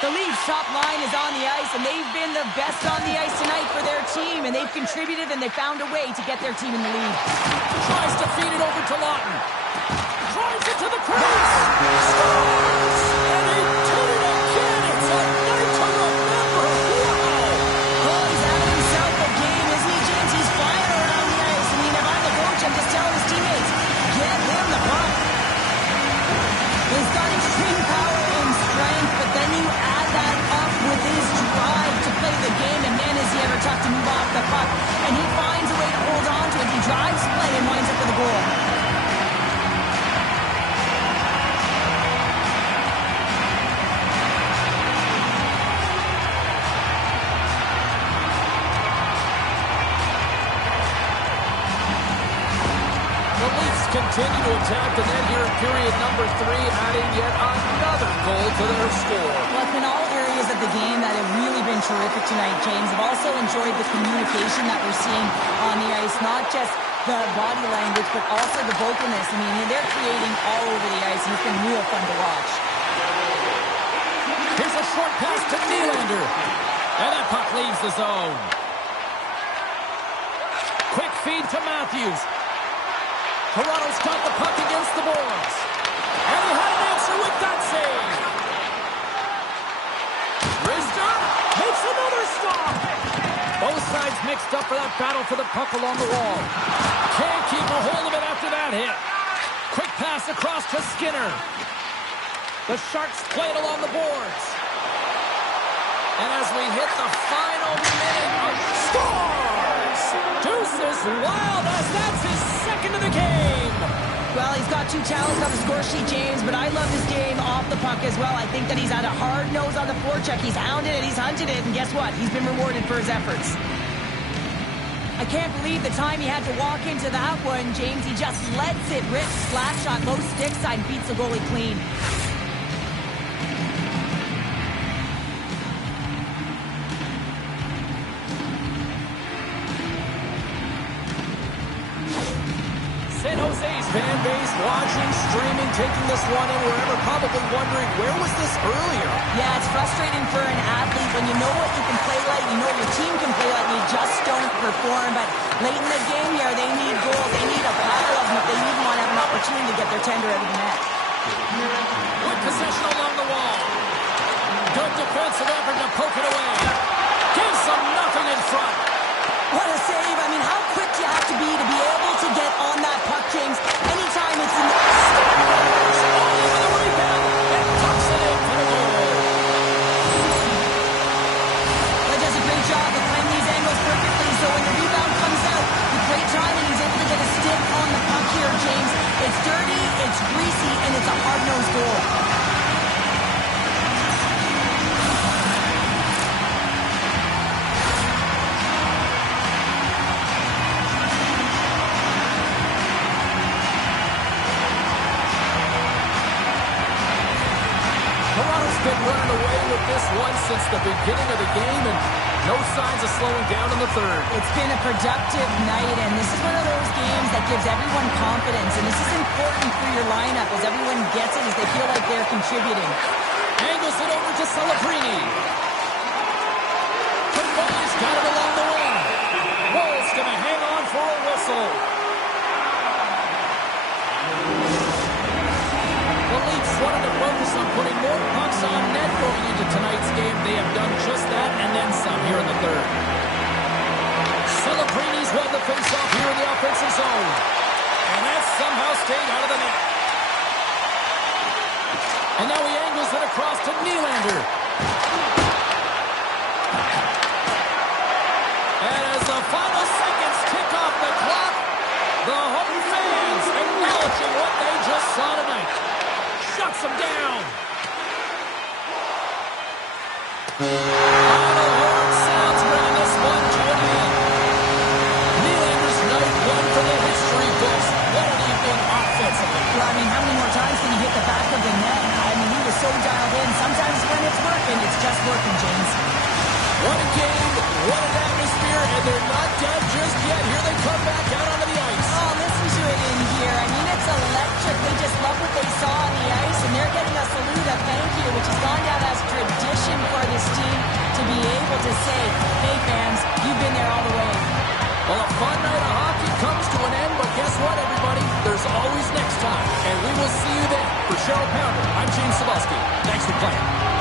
The Leafs' top line is on the ice, and they've been the best on the ice tonight for their team, and they've contributed, and they found a way to get their team in the lead. Tries to feed it over to Lawton. Drives it to the crease. Scores! And he did it again. It's a night to remember. Wow! Oh, he's having himself a game, isn't he, James? He's flying around the ice. I mean, if I'm the coach, I'm just telling his teammates, get him the puck. He's got extreme power and strength, but then you add that up with his drive to play the game, and man, is he ever tough to move off the puck. And he finds a way to hold on to it. He drives play and winds up with a goal. Continue to attack the net here in period number 3, adding yet another goal to their score. Well, it's been all areas of the game that have really been terrific tonight, James. I've also enjoyed the communication that we're seeing on the ice, not just the body language, but also the vocalness. I mean, they're creating all over the ice, and it's been real fun to watch. Here's a short pass to Nylander, and that puck leaves the zone. Quick feed to Matthews. Toronto's got the puck against the boards. And he had an answer with that save. mixed up for that battle for the puck along the wall. Can't keep a hold of it after that hit. Quick pass across to Skinner. The Sharks play it along the boards. And as we hit the final minute, scores! Deuces Wild as that's his second of the game. Well, he's got 2 talents on the score sheet, James, but I love his game off the puck as well. I think that he's had a hard nose on the forecheck. He's hounded it, he's hunted it, and guess what? He's been rewarded for his efforts. I can't believe the time he had to walk into that one, James. He just lets it rip, slap shot, low stick side, beats the goalie clean. San Jose's fan base watching, streaming, taking this one in wherever, probably wondering, where was this earlier? Yeah, it's frustrating for an athlete when you know what you can play like, you know your team can play like, you just don't perform. But late in the game here, they need goals. They need a pile of them if they even want to have an opportunity to get their tender out of the net. Good possession along the wall. Good defensive effort to poke it away. Gives them nothing in front. What a save. I mean, how quick do you have to be able to get on that puck, James? Anytime it's in the... Over the rebound and tucks it in for the goal. That does a great job of playing these angles perfectly, so when the rebound comes out, with great timing, he's able to get a stick on the puck here, James. It's dirty, it's greasy, and it's a hard-nosed goal. Been running away with this one since the beginning of the game, and no signs of slowing down in the third. It's been a productive night, and this is one of those games that gives everyone confidence, and this is important for your lineup as everyone gets it, as they feel like they're contributing. Angles it over to Celebrini. Convoy's got it along the wing. Wolf's going to hang on for a whistle. The Leafs wanted to focus on putting more pucks on net going into tonight's game. They have done just that and then some here in the third. Celebrini's won the faceoff here in the offensive zone. And that somehow stayed out of the net. And now he angles it across to Nylander. And as the final seconds tick off the clock, the home fans acknowledging what they just saw tonight. Shuts him down. Final horn sounds bringing this one to an end. Nylander's night one for the history books. What an evening offensively. Well, I mean, how many more times can you hit the back of the net? I mean, he was so dialed in. Sometimes when it's working, it's just working, James. What a game, what an atmosphere, and they're not done just yet. Here they come back out onto the ice. Oh, listen to it in here. I mean, it's electric. They just love what they saw on the ice, and they're getting a salute, a thank you, which has gone down as tradition for this team to be able to say, hey, fans, you've been there all the way. Well, a fun night of hockey comes to an end, but guess what, everybody? There's always next time, and we will see you then. For Cheryl Pounder, I'm James Cebulski. Thanks for playing.